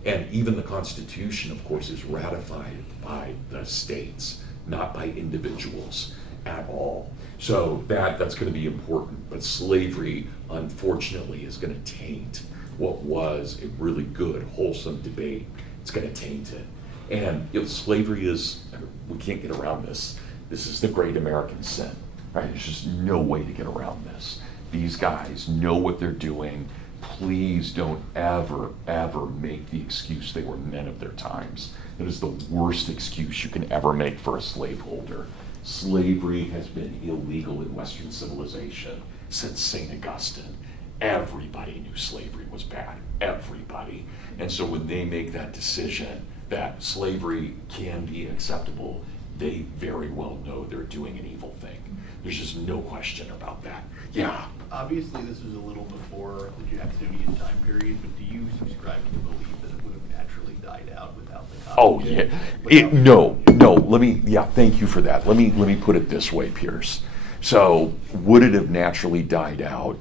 And even the Constitution, of course, is ratified by the states, not by individuals at all. So that's going to be important. But slavery, unfortunately, is going to taint what was a really good, wholesome debate. It's going to taint it. And slavery is, we can't get around this. This is the great American sin, right? There's just no way to get around this. These guys know what they're doing. Please don't ever, ever make the excuse they were men of their times. It is the worst excuse you can ever make for a slaveholder. Slavery has been illegal in Western civilization since St. Augustine. Everybody knew slavery was bad, everybody. And so when they make that decision that slavery can be acceptable, they very well know they're doing an evil thing. There's just no question about that. Yeah. Obviously, this was a little before the Jacksonian time period, but do you subscribe to the belief that it would have naturally died out without the cotton Oh, gin? yeah. No. Thank you for that. Let me put it this way, Pierce. So, would it have naturally died out?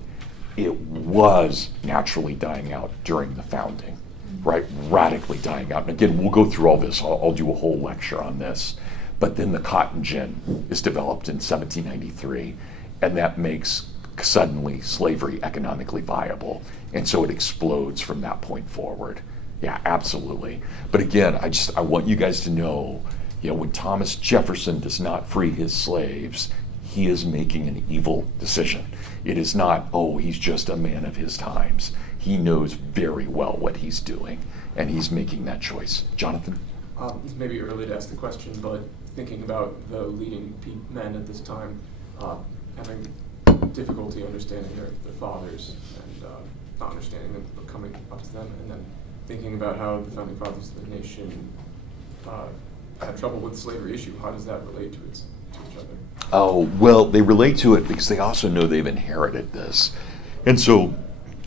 It was naturally dying out during the founding, right? Radically dying out. And again, we'll go through all this. I'll do a whole lecture on this. But then the cotton gin is developed in 1793, and that makes suddenly slavery economically viable. And so it explodes from that point forward. Yeah, absolutely. But again, I want you guys to know, when Thomas Jefferson does not free his slaves, he is making an evil decision. It is not, he's just a man of his times. He knows very well what he's doing, and he's making that choice. Jonathan? It's maybe early to ask the question, but thinking about the leading men at this time having difficulty understanding their fathers and not understanding them, but coming up to them, and then thinking about how the founding fathers of the nation had trouble with the slavery issue. How does that relate to each other? Oh, well, they relate to it because they also know they've inherited this. And so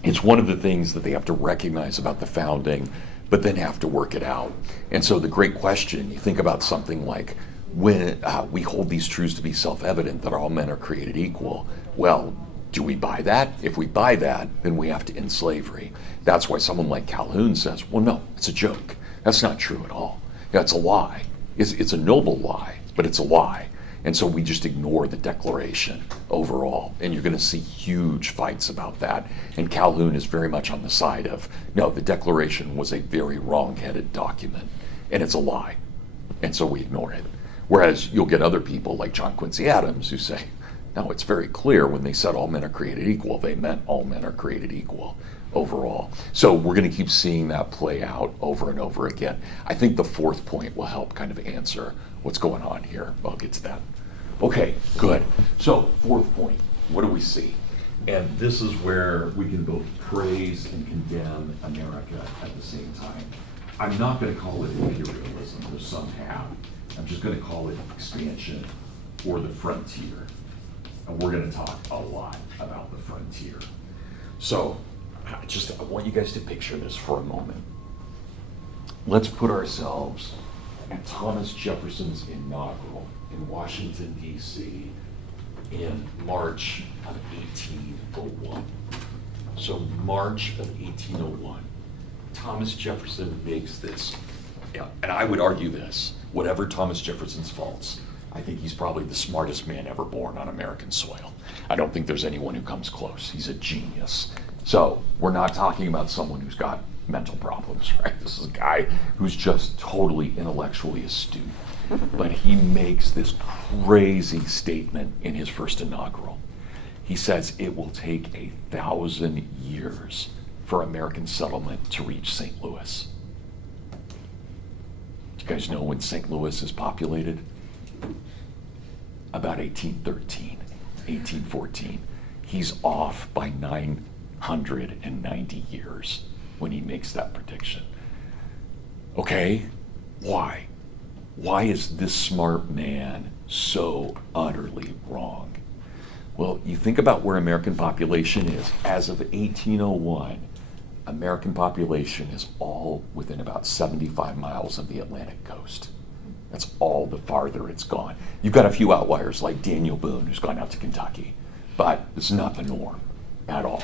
it's one of the things that they have to recognize about the founding, but then have to work it out. And so the great question, you think about something like, when we hold these truths to be self-evident that all men are created equal, well, do we buy that? If we buy that, then we have to end slavery. That's why someone like Calhoun says, well, no, it's a joke. That's not true at all. It's a lie. It's a noble lie, but it's a lie. And so we just ignore the Declaration overall. And you're going to see huge fights about that. And Calhoun is very much on the side of, no, the Declaration was a very wrong-headed document, and it's a lie. And so we ignore it. Whereas you'll get other people like John Quincy Adams who say, no, it's very clear when they said all men are created equal, they meant all men are created equal overall. So we're going to keep seeing that play out over and over again. I think the fourth point will help kind of answer what's going on here. I'll get to that. Okay, good. So fourth point, what do we see? And this is where we can both praise and condemn America at the same time. I'm not going to call it imperialism, though some have. I'm just going to call it expansion or the frontier. And we're going to talk a lot about the frontier. So I want you guys to picture this for a moment. Let's put ourselves at Thomas Jefferson's inaugural in Washington, D.C. in March of 1801. So March of 1801, Thomas Jefferson makes this Yeah, and I would argue this, whatever Thomas Jefferson's faults, I think he's probably the smartest man ever born on American soil. I don't think there's anyone who comes close. He's a genius. So we're not talking about someone who's got mental problems, right? This is a guy who's just totally intellectually astute. But he makes this crazy statement in his first inaugural. He says it will take 1,000 years for American settlement to reach St. Louis. Do you guys know when St. Louis is populated? About 1813, 1814. He's off by 990 years when he makes that prediction. Okay, why? Why is this smart man so utterly wrong? Well, you think about where American population is. As of 1801, American population is all within about 75 miles of the Atlantic coast. That's all the farther it's gone. You've got a few outliers like Daniel Boone, who's gone out to Kentucky, but it's not the norm at all.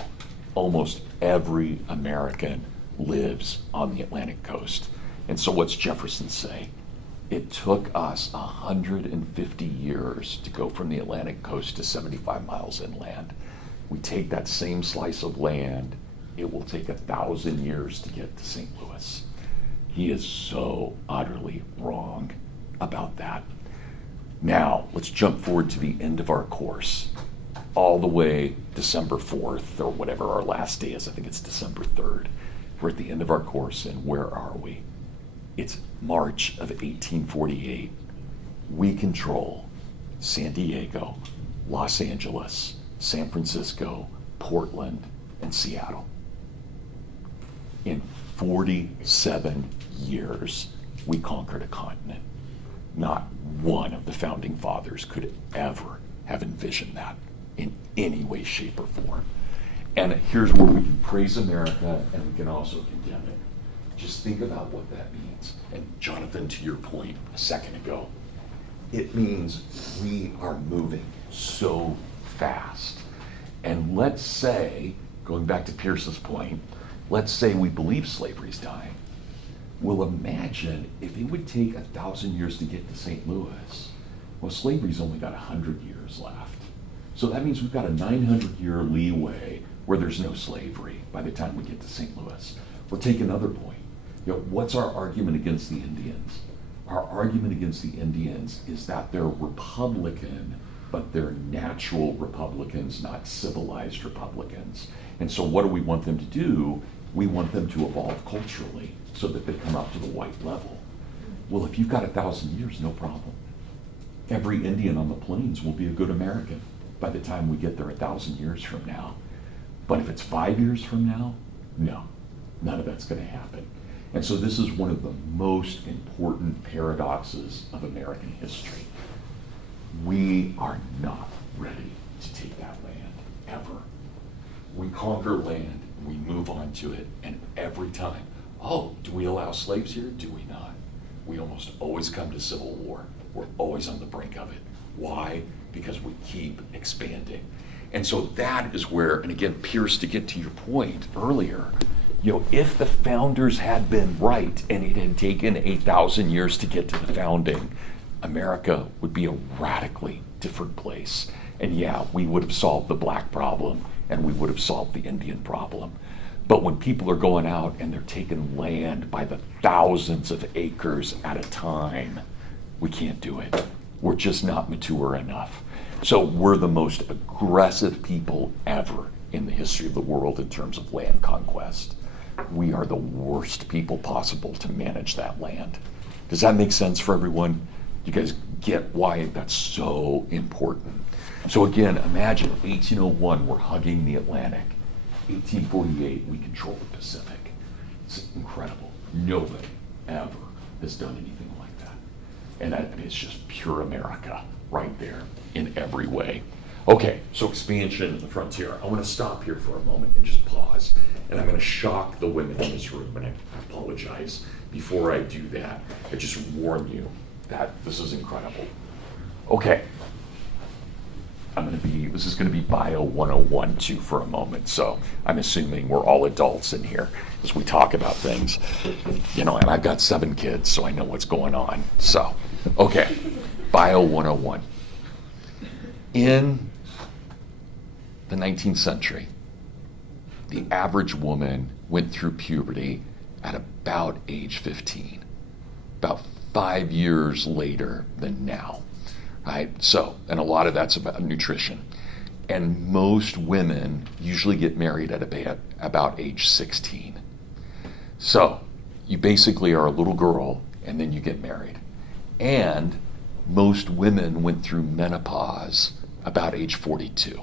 Almost every American lives on the Atlantic coast. And so what's Jefferson say? It took us 150 years to go from the Atlantic coast to 75 miles inland. We take that same slice of land, it will take 1,000 years to get to St. Louis. He is so utterly wrong about that. Now, let's jump forward to the end of our course, all the way December 4th, or whatever our last day is. I think it's December 3rd. We're at the end of our course, and where are we? It's March of 1848. We control San Diego, Los Angeles, San Francisco, Portland, and Seattle. In 47 years, we conquered a continent. Not one of the founding fathers could ever have envisioned that in any way, shape, or form. And here's where we can praise America and we can also condemn it. Just think about what that means. And Jonathan, to your point a second ago, it means we are moving so fast. And let's say, going back to Pierce's point, let's say we believe slavery's dying. Well, imagine if it would take 1,000 years to get to St. Louis. Well, slavery's only got 100 years left. So that means we've got a 900-year leeway where there's no slavery by the time we get to St. Louis. Or take another point. What's our argument against the Indians? Our argument against the Indians is that they're Republican, but they're natural Republicans, not civilized Republicans. And so what do we want them to do? We want them to evolve culturally so that they come up to the white level. Well, if you've got 1,000 years, no problem. Every Indian on the plains will be a good American by the time we get there 1,000 years from now. But if it's 5 years from now, no, none of that's going to happen. And so this is one of the most important paradoxes of American history. We are not ready to take that land, ever. We conquer land, we move on to it, and every time, oh, do we allow slaves here? Do we not? We almost always come to civil war. We're always on the brink of it. Why? Because we keep expanding. And so that is where, and again, Pierce, to get to your point earlier, if the founders had been right and it had taken 1,000 years to get to the founding, America would be a radically different place. And yeah, we would have solved the black problem and we would have solved the Indian problem. But when people are going out and they're taking land by the thousands of acres at a time, we can't do it. We're just not mature enough. So we're the most aggressive people ever in the history of the world in terms of land conquest. We are the worst people possible to manage that land. Does that make sense for everyone? You guys get why that's so important? So again, imagine 1801, we're hugging the Atlantic. 1848, we control the Pacific. It's incredible. Nobody ever has done anything like that. And it's just pure America right there in every way. Okay, so expansion of the frontier. I want to stop here for a moment and just pause. And I'm going to shock the women in this room, and I apologize. Before I do that, I just warn you that this is incredible. Okay. this is going to be Bio 101 too for a moment. So I'm assuming we're all adults in here as we talk about things. And I've got 7 kids, so I know what's going on. So, okay, Bio 101. In the 19th century, the average woman went through puberty at about age 15, about 5 years later than now. Right? So, and a lot of that's about nutrition. And most women usually get married at about age 16. So, you basically are a little girl and then you get married. And most women went through menopause about age 42.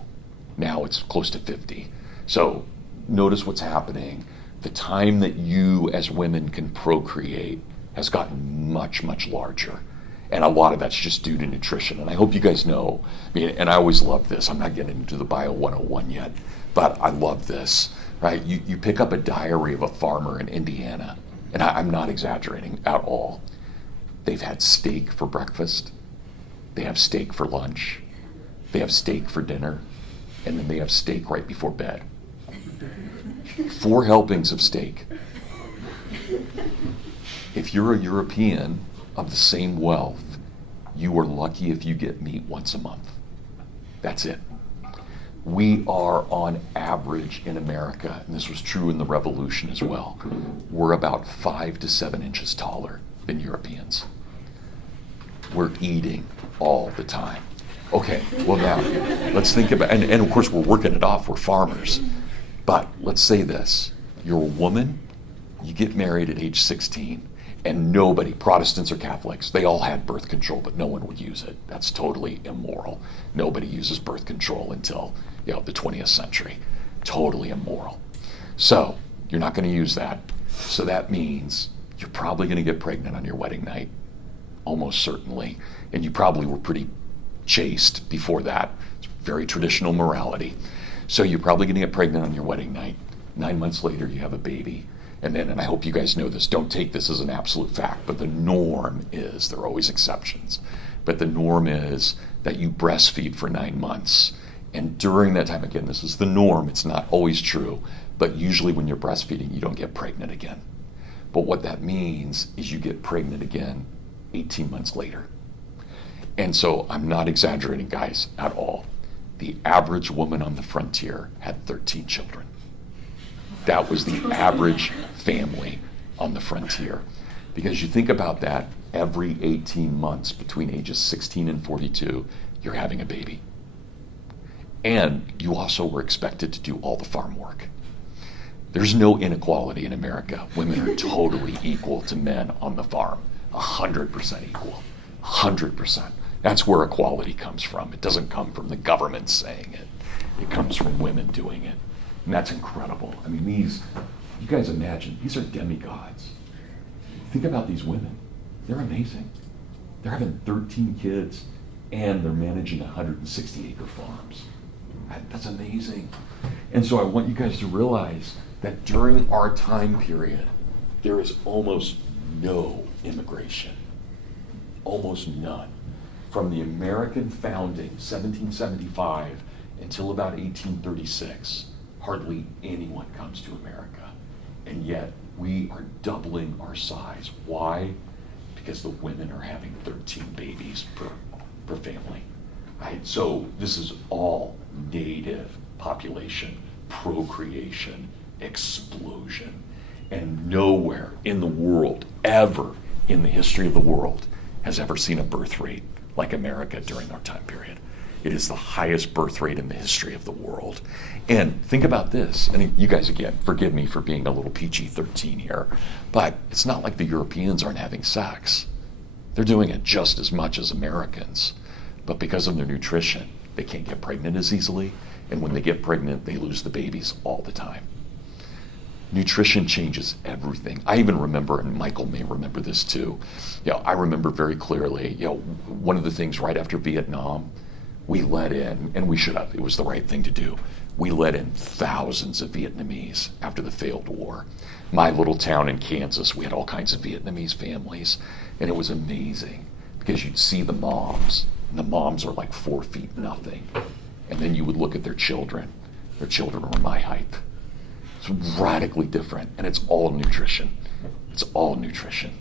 Now it's close to 50. So, notice what's happening. The time that you as women can procreate has gotten much, much larger. And a lot of that's just due to nutrition. And I hope you guys know, and I always love this. I'm not getting into the Bio 101 yet, but I love this, right? You pick up a diary of a farmer in Indiana, and I'm not exaggerating at all. They've had steak for breakfast. They have steak for lunch. They have steak for dinner. And then they have steak right before bed. 4 helpings of steak. If you're a European of the same wealth, you are lucky if you get meat once a month. That's it. We are on average in America, and this was true in the Revolution as well, we're about 5 to 7 inches taller than Europeans. We're eating all the time. Okay, well now, let's think about, and of course we're working it off, we're farmers. But let's say this, you're a woman, you get married at age 16, and nobody, Protestants or Catholics, they all had birth control, but no one would use it. That's totally immoral. Nobody uses birth control until the 20th century. Totally immoral. So you're not going to use that. So that means you're probably going to get pregnant on your wedding night, almost certainly. And you probably were pretty chaste before that. It's very traditional morality. So you're probably going to get pregnant on your wedding night. 9 months later, you have a baby. And I hope you guys know this, don't take this as an absolute fact, but the norm is, there are always exceptions, but the norm is that you breastfeed for 9 months. And during that time, again, this is the norm, it's not always true, but usually when you're breastfeeding, you don't get pregnant again. But what that means is you get pregnant again 18 months later. And so I'm not exaggerating, guys, at all. The average woman on the frontier had 13 children. That was the average family on the frontier. Because you think about that, every 18 months between ages 16 and 42, you're having a baby. And you also were expected to do all the farm work. There's no inequality in America. Women are totally equal to men on the farm. 100% equal. 100%. That's where equality comes from. It doesn't come from the government saying it. It comes from women doing it. And that's incredible. I mean, you guys imagine, these are demigods. Think about these women. They're amazing. They're having 13 kids and they're managing 160-acre farms. That's amazing. And so I want you guys to realize that during our time period, there is almost no immigration. Almost none. From the American founding, 1775, until about 1836, hardly anyone comes to America. And yet, we are doubling our size. Why? Because the women are having 13 babies per family. Right? So this is all native population, procreation, explosion. And nowhere in the world, ever in the history of the world, has ever seen a birth rate like America during our time period. It is the highest birth rate in the history of the world. And think about this, and you guys, again, forgive me for being a little PG-13 here, but it's not like the Europeans aren't having sex. They're doing it just as much as Americans, but because of their nutrition, they can't get pregnant as easily, and when they get pregnant, they lose the babies all the time. Nutrition changes everything. I even remember, and Michael may remember this too, I remember very clearly, one of the things right after Vietnam, we let in, and we should have, it was the right thing to do, we let in thousands of Vietnamese after the failed war. My little town in Kansas, we had all kinds of Vietnamese families, and it was amazing because you'd see the moms and the moms are like 4 feet nothing. And then you would look at their children. Their children were my height. It's radically different, and it's all nutrition. It's all nutrition,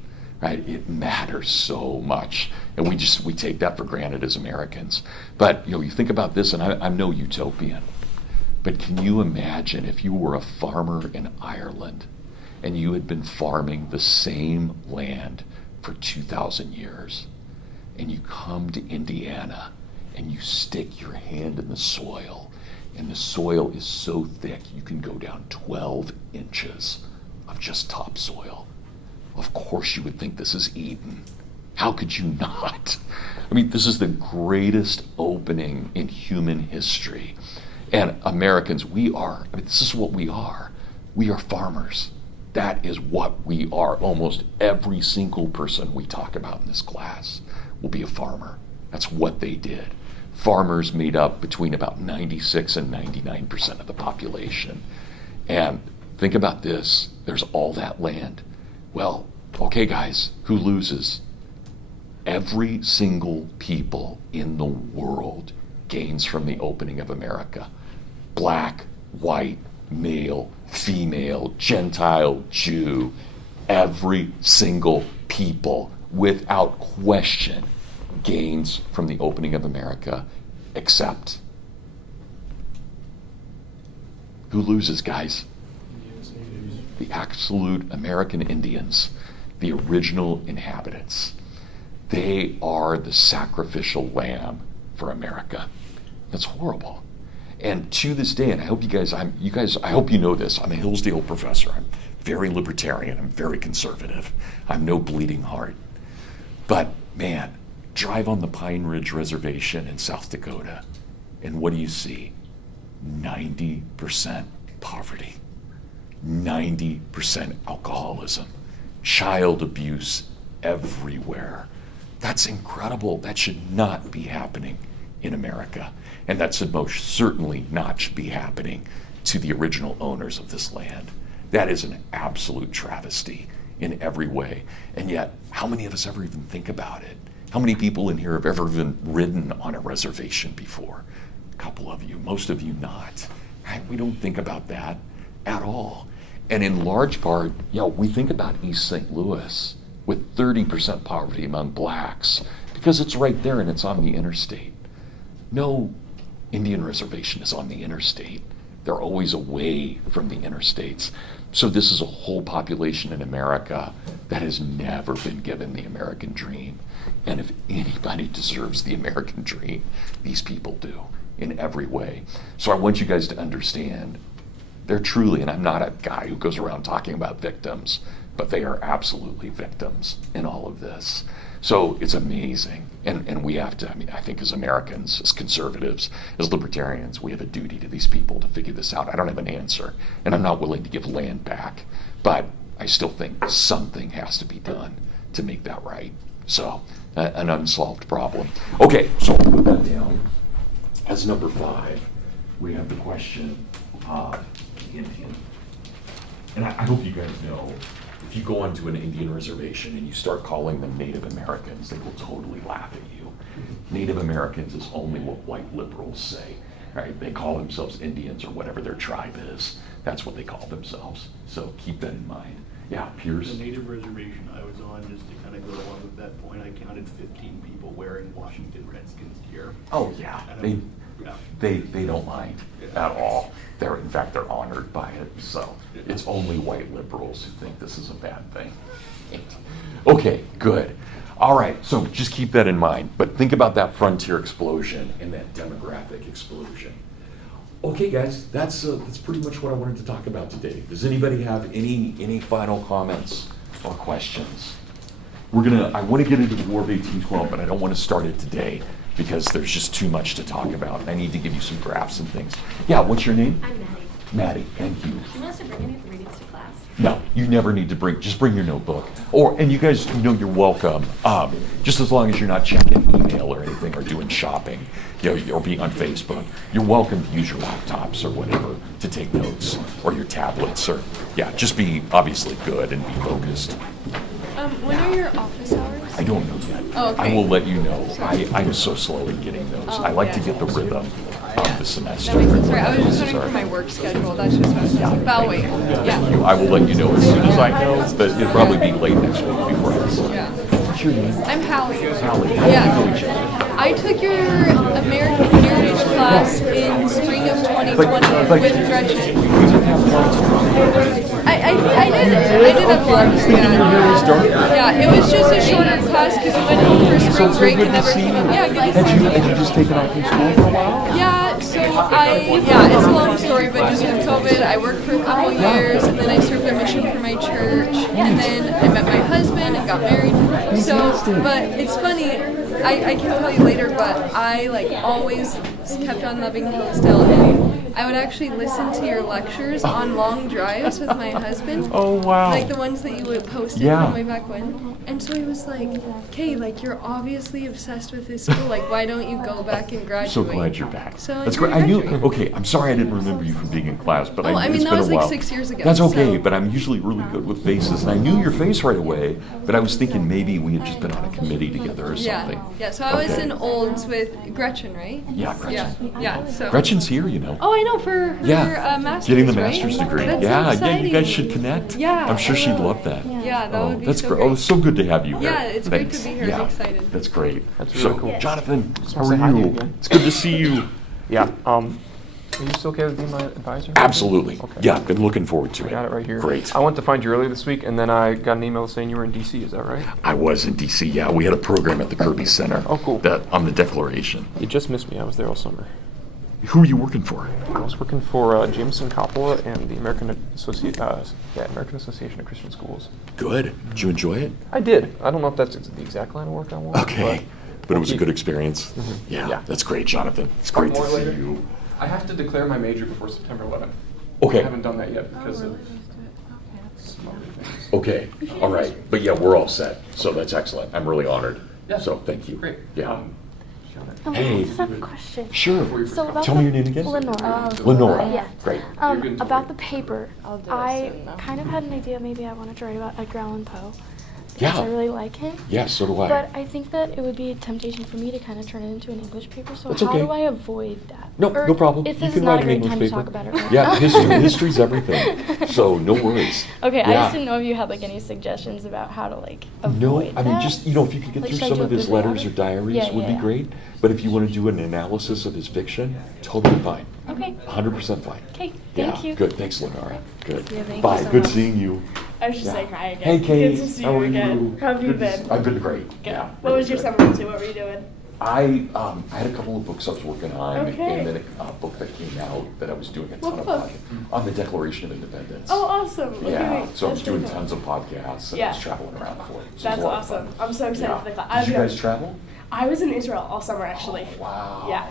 right? It matters so much, and we take that for granted as Americans. But you think about this, and I'm no utopian, but can you imagine if you were a farmer in Ireland and you had been farming the same land for 2,000 years, and you come to Indiana and you stick your hand in the soil, and the soil is so thick you can go down 12 inches of just topsoil. Of course you would think this is Eden. How could you not? I mean, this is the greatest opening in human history. And Americans, this is what we are. We are farmers. That is what we are. Almost every single person we talk about in this class will be a farmer. That's what they did. Farmers made up between about 96 and 99% of the population. And think about this. There's all that land. Well, okay, guys, who loses? Every single people in the world gains from the opening of America. Black, white, male, female, Gentile, Jew, every single people, without question, gains from the opening of America, except who loses, guys? The absolute American Indians, the original inhabitants. They are the sacrificial lamb for America. That's horrible. And to this day, and I hope I hope you know this, I'm a Hillsdale professor. I'm very libertarian. I'm very conservative. I'm no bleeding heart. But man, drive on the Pine Ridge Reservation in South Dakota, and what do you see? 90% poverty, 90% alcoholism, child abuse everywhere. That's incredible. That should not be happening in America. And that should most certainly not be happening to the original owners of this land. That is an absolute travesty in every way. And yet, how many of us ever even think about it? How many people in here have ever even ridden on a reservation before? A couple of you, most of you not. Right? We don't think about that at all. And in large part, we think about East St. Louis with 30% poverty among blacks because it's right there and it's on the interstate. No Indian reservation is on the interstate. They're always away from the interstates. So this is a whole population in America that has never been given the American dream. And if anybody deserves the American dream, these people do in every way. So I want you guys to understand, they're truly, and I'm not a guy who goes around talking about victims, but they are absolutely victims in all of this. So it's amazing. And we have to, I think as Americans, as conservatives, as libertarians, we have a duty to these people to figure this out. I don't have an answer, and I'm not willing to give land back, but I still think something has to be done to make that right. So, an unsolved problem. Okay, so I'll put that down. As number 5, we have the question of the Indian. And I hope you guys know, if you go onto an Indian reservation and you start calling them Native Americans, they will totally laugh at you. Native Americans is only what white liberals say, right? They call themselves Indians or whatever their tribe is. That's what they call themselves. So keep that in mind. Yeah, Pierce? The native reservation I was on, just to kind of go along with that point, I counted 15 people wearing Washington Redskins gear. Oh yeah, they don't mind at all. In fact, they're honored by it. So it's only white liberals who think this is a bad thing. Okay, good. All right, so just keep that in mind. But think about that frontier explosion and that demographic explosion. Okay, guys, that's pretty much what I wanted to talk about today. Does anybody have any final comments or questions? I want to get into the War of 1812, but I don't want to start it today because there's just too much to talk about. I need to give you some graphs and things. Yeah, what's your name? I'm Maddie. Maddie, thank you. Do you want us to bring any of the readings to class? No, you never need to just bring your notebook. And you guys, you're welcome. Just as long as you're not checking email or anything or doing shopping, or being on Facebook, you're welcome to use your laptops or whatever to take notes, or your tablets, or just be obviously good and be focused. When are your office hours? I don't know yet. Oh, okay. I will let you know. I'm so slow in getting those. Oh, I like to yeah. get the rhythm of the semester. That makes sense. Sorry, I was just wondering for my work schedule. That's just what I was thinking. But I'll wait. Yeah. I will let you know as soon as I know, but it'll probably be late next week before I decide. Yeah. What's your name? I'm Hallie. Hallie. How do Yeah. you know each other? I took your American Heritage class in spring of 2020 with Gretchen. I did a blog. Yeah, it was just a shorter class because we went home for spring break and never came up. Yeah, good to see you. Had you just taken off from school for a while? Yeah, so it's a long story, but just with COVID, I worked for a couple years, and then I served a mission for my church, and then I met my husband and got married. So, but it's funny, I can tell you later, but I always kept on loving Hillsdale, and I would actually listen to your lectures on long drives with my husband. Oh, wow. Like the ones that you would post from way back when. And so he was like, "Kay, you're obviously obsessed with this school. Why don't you go back and graduate?" So glad you're back. So That's great. I knew. graduating. Okay, I'm sorry I didn't remember you from being in class, but Oh, I mean, it's that been was a while. 6 years ago. That's okay, so- but I'm usually really good with faces, and I knew your face right away. But I was thinking maybe we had just been on a committee together or something. Yeah. So I was Okay. in Olds with Gretchen, right? Yeah, Gretchen. Yeah. So. Gretchen's here, you know. Oh, I know for her master's. Getting the right? master's degree. That's Yeah, so you guys exciting. should connect. Yeah, I'm sure I she'd will. love that. Yeah, that would be that's so great. great. Oh, it's so good to have you here. Yeah, it's great to Thanks. be here. Yeah, I'm excited. That's great. That's really so, cool. Jonathan, Just how wanna are say hi to you you? again. It's good to see you. Yeah. Are you still okay with being my advisor? Absolutely. Okay. Yeah, I've been looking forward to I it. got it right here. Great. I went to find you earlier this week, and then I got an email saying you were in D.C. Is that right? I was in D.C. Yeah, we had a program at the Kirby Center. Oh, cool. On the Declaration. You just missed me. I was there all summer. Who are you working for? I was working for Jameson Coppola and the American Association of Christian Schools. Good. Did you enjoy it? I did. I don't know if that's the exact line of work I want. Okay. But it was a good experience. Yeah, Yeah. that's great, Jonathan. It's great to More see later. you. I have to declare my major before September 11th. Okay. I haven't done that yet because of some other things. Okay. All right. But yeah, we're all set. So that's excellent. I'm really honored. Yeah. So thank you. Great. Yeah. I Hey. just have a question. Sure. So about Tell me your name again. Lenora. Lenora. Yeah. Great. You're good to About wait. the paper, I kind of had an idea maybe I wanted to write about Edgar Allan Poe. Because Yeah. I really like him. Yeah, so do I. But I think that it would be a temptation for me to kind of turn it into an English paper. So That's how okay. do I avoid that? No, Or no problem. If You this can is not write a an great English time paper. to talk about it. Yeah, history's everything. So no worries. Okay, I Yeah. just didn't know if you had any suggestions about how to avoid No, I mean, that. just, if you could get Like, through should I some do of a his bibliography? letters or diaries Yeah, would be yeah. great. But if you want to do an analysis of his fiction, totally fine. Okay. 100% fine. Okay, Yeah, thank you. good. Thanks, Lenora. Good. Yeah, thank you Bye. so Good much. seeing you. I was just Yeah. saying hi again. Hey, Kate. Good to see How you are again. you? How have you Good to been? I've been great. Good. Yeah, What really was your good. summer into? What were you doing? I had a couple of books I was working on, Okay. and then a book that came out that I was doing a ton What of book? on the Declaration of Independence. Oh, awesome. Okay, Yeah, great. so I was That's doing really cool. tons of podcasts, and I Yeah. was traveling around for it. So it was That's a lot of awesome. fun. I'm so excited Yeah. for the class. Did you guys travel? I was in Israel all summer actually. Oh, wow. Yeah.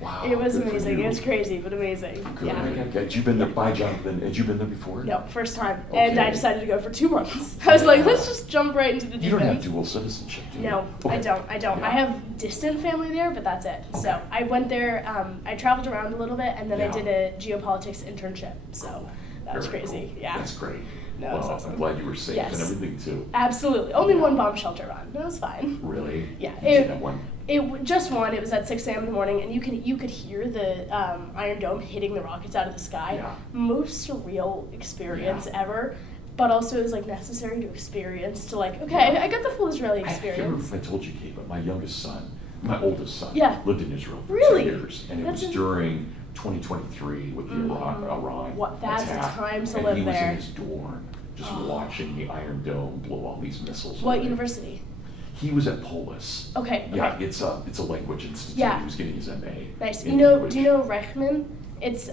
Wow. It was good for amazing. you. It was crazy, but amazing. Good. Yeah. Had you been there? Bye, Jonathan. Had you been there before? No, first time. And I Okay. decided to go for 2 months. I was like, Yeah. let's just jump right into the You deep don't have end. dual citizenship, do you? No, I Okay. don't. Yeah. I have distant family there, but that's it. So I went there. I traveled around a little bit, and then I Yeah. did a geopolitics internship. So that was Very crazy. cool. Yeah. That's great. No, it was Well, awesome. I'm glad you were safe Yes. and everything too. Absolutely. Only one bomb shelter run. That was fine. Really? Yeah, You did that one. Just one. It was at 6 a.m. in the morning, and you could hear the Iron Dome hitting the rockets out of the sky. Yeah. Most surreal experience ever, but also it was necessary to experience to okay, Yeah. I got the full Israeli I can't remember experience. if I told you, Kate, but my youngest son, my oldest son, Yeah. lived in Israel for Really? 2 years, and it That's was a- during 2023 with the Iran What- that's the attack, time to and live he was there. in his dorm, just watching the Iron Dome blow all these missiles. What away. university? He was at Polis. Okay. Yeah, okay. it's a language institute. Yeah. He was getting his MA. Nice. in Do language. you know Reichman? It's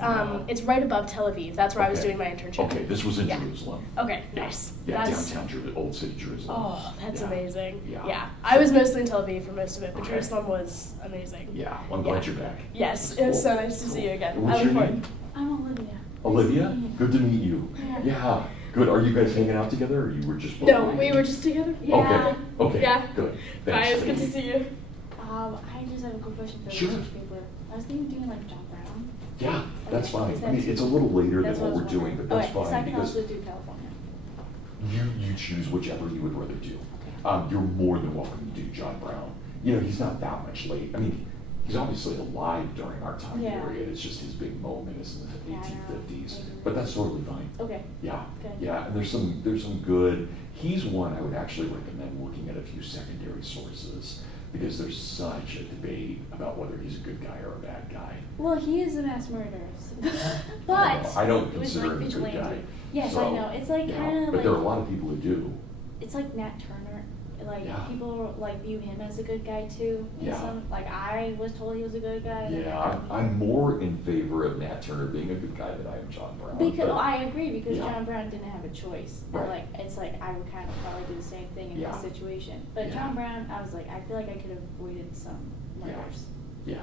it's right above Tel Aviv. That's where I was Okay. doing my internship. Okay, this was in Yeah. Jerusalem. Okay, Yeah. nice. Yeah, That's downtown Old City Jerusalem. oh, that's Yeah. amazing. Yeah. I was mostly in Tel Aviv for most of it, but Okay. Jerusalem was amazing. Yeah, well, I'm glad Yeah. you're back. Yes, That's it was cool. so nice to see you again. What's I your look name? I'm Olivia. Olivia? Good to meet you. Yeah. Yeah, good. Are you guys hanging out together, or you were just both No, working? we were just together. Okay, okay, Yeah. good. Bye, Thanks. it was good to see you. I just have a quick question for the Sure. research paper. I was thinking of doing John Brown. Yeah, that's fine. Is I mean, that- it's a little later than That's what I we're was doing, wondering. but that's Okay, 'cause I fine can because also do California. you choose whichever you would rather do. Okay. You're more than welcome to do John Brown. You know, he's not that much late. I mean, he's obviously alive during our time Yeah. period. It's just his big moment is in the Yeah, I know. 1850s. Mhm. But that's totally fine. Okay. Yeah, Okay. yeah, and there's some good. He's one I would actually recommend looking at a few secondary sources because there's such a debate about whether he's a good guy or a bad guy. Well, he is a mass murderer, but I don't it was consider like him a good vigilante. guy. Yes, So, I know. It's like yeah, kind of but like there are a lot of people who do. it's like Nat Turner. Like Yeah. people like view him as a good guy too. in Yeah. Some, like I was told he was a good guy. Yeah, I'm more in favor of Nat Turner being a good guy than I am John Brown. Because but- I agree because Yeah. John Brown didn't have a choice. And, Right. like it's like I would kind of probably do the same thing in Yeah. this situation. But Yeah. John Brown, I was like, I feel like I could have avoided some murders. Yeah,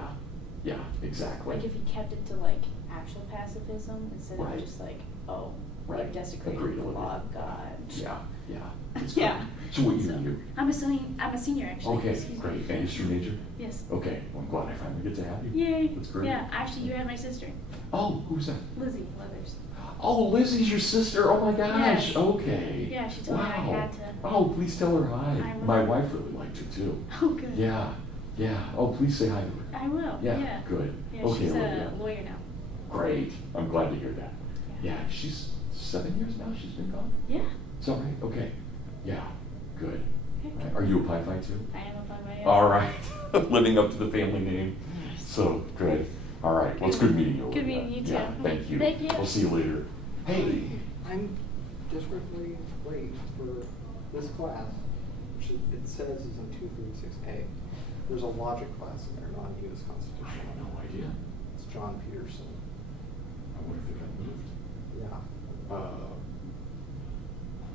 yeah, exactly. Like if he kept it to like actual pacifism instead Right. of just like, oh, Right. you've desecrated Agreed the with law you. of God. Yeah, yeah. It's Yeah. good. So what year So, are you? I'm a senior actually. Okay, Excuse me. great. And history major? Yes. Okay, well, I'm glad I finally get to have you. Yay. That's great. Yeah, actually you had my sister, Oh, who's that? Lizzie Leathers. Oh, Lizzie's your sister. Oh my gosh. Yes. Okay. Yeah, she told me I Wow. had to. Oh, please tell her hi. I will. My wife really liked her too. Oh, good. Yeah, yeah. Oh, please say hi to her. I will. Yeah, good. Yeah, Okay, she's Olivia. a lawyer now. Great. I'm glad to hear that. Yeah. Yeah, she's 7 years now she's been gone? Yeah. Is that right? Okay. Yeah, good. Okay. Right. Are you a Pi Phi too? I am a fun way. All right. Living up to the family name. So good. All right. Well, it's good meeting you. Good Olivia. meeting you too. Yeah, thank you. Thank you. We'll see you later. Hey. I'm desperately late for this class, which it says is in 236A. There's a logic class in there, non-US I constitution. have no idea. It's John Peterson. I wonder if it got moved. Yeah.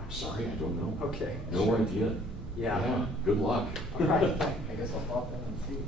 I'm sorry, I don't know. Okay. No idea. Yeah. Good luck. All right. I guess I'll pop in and see.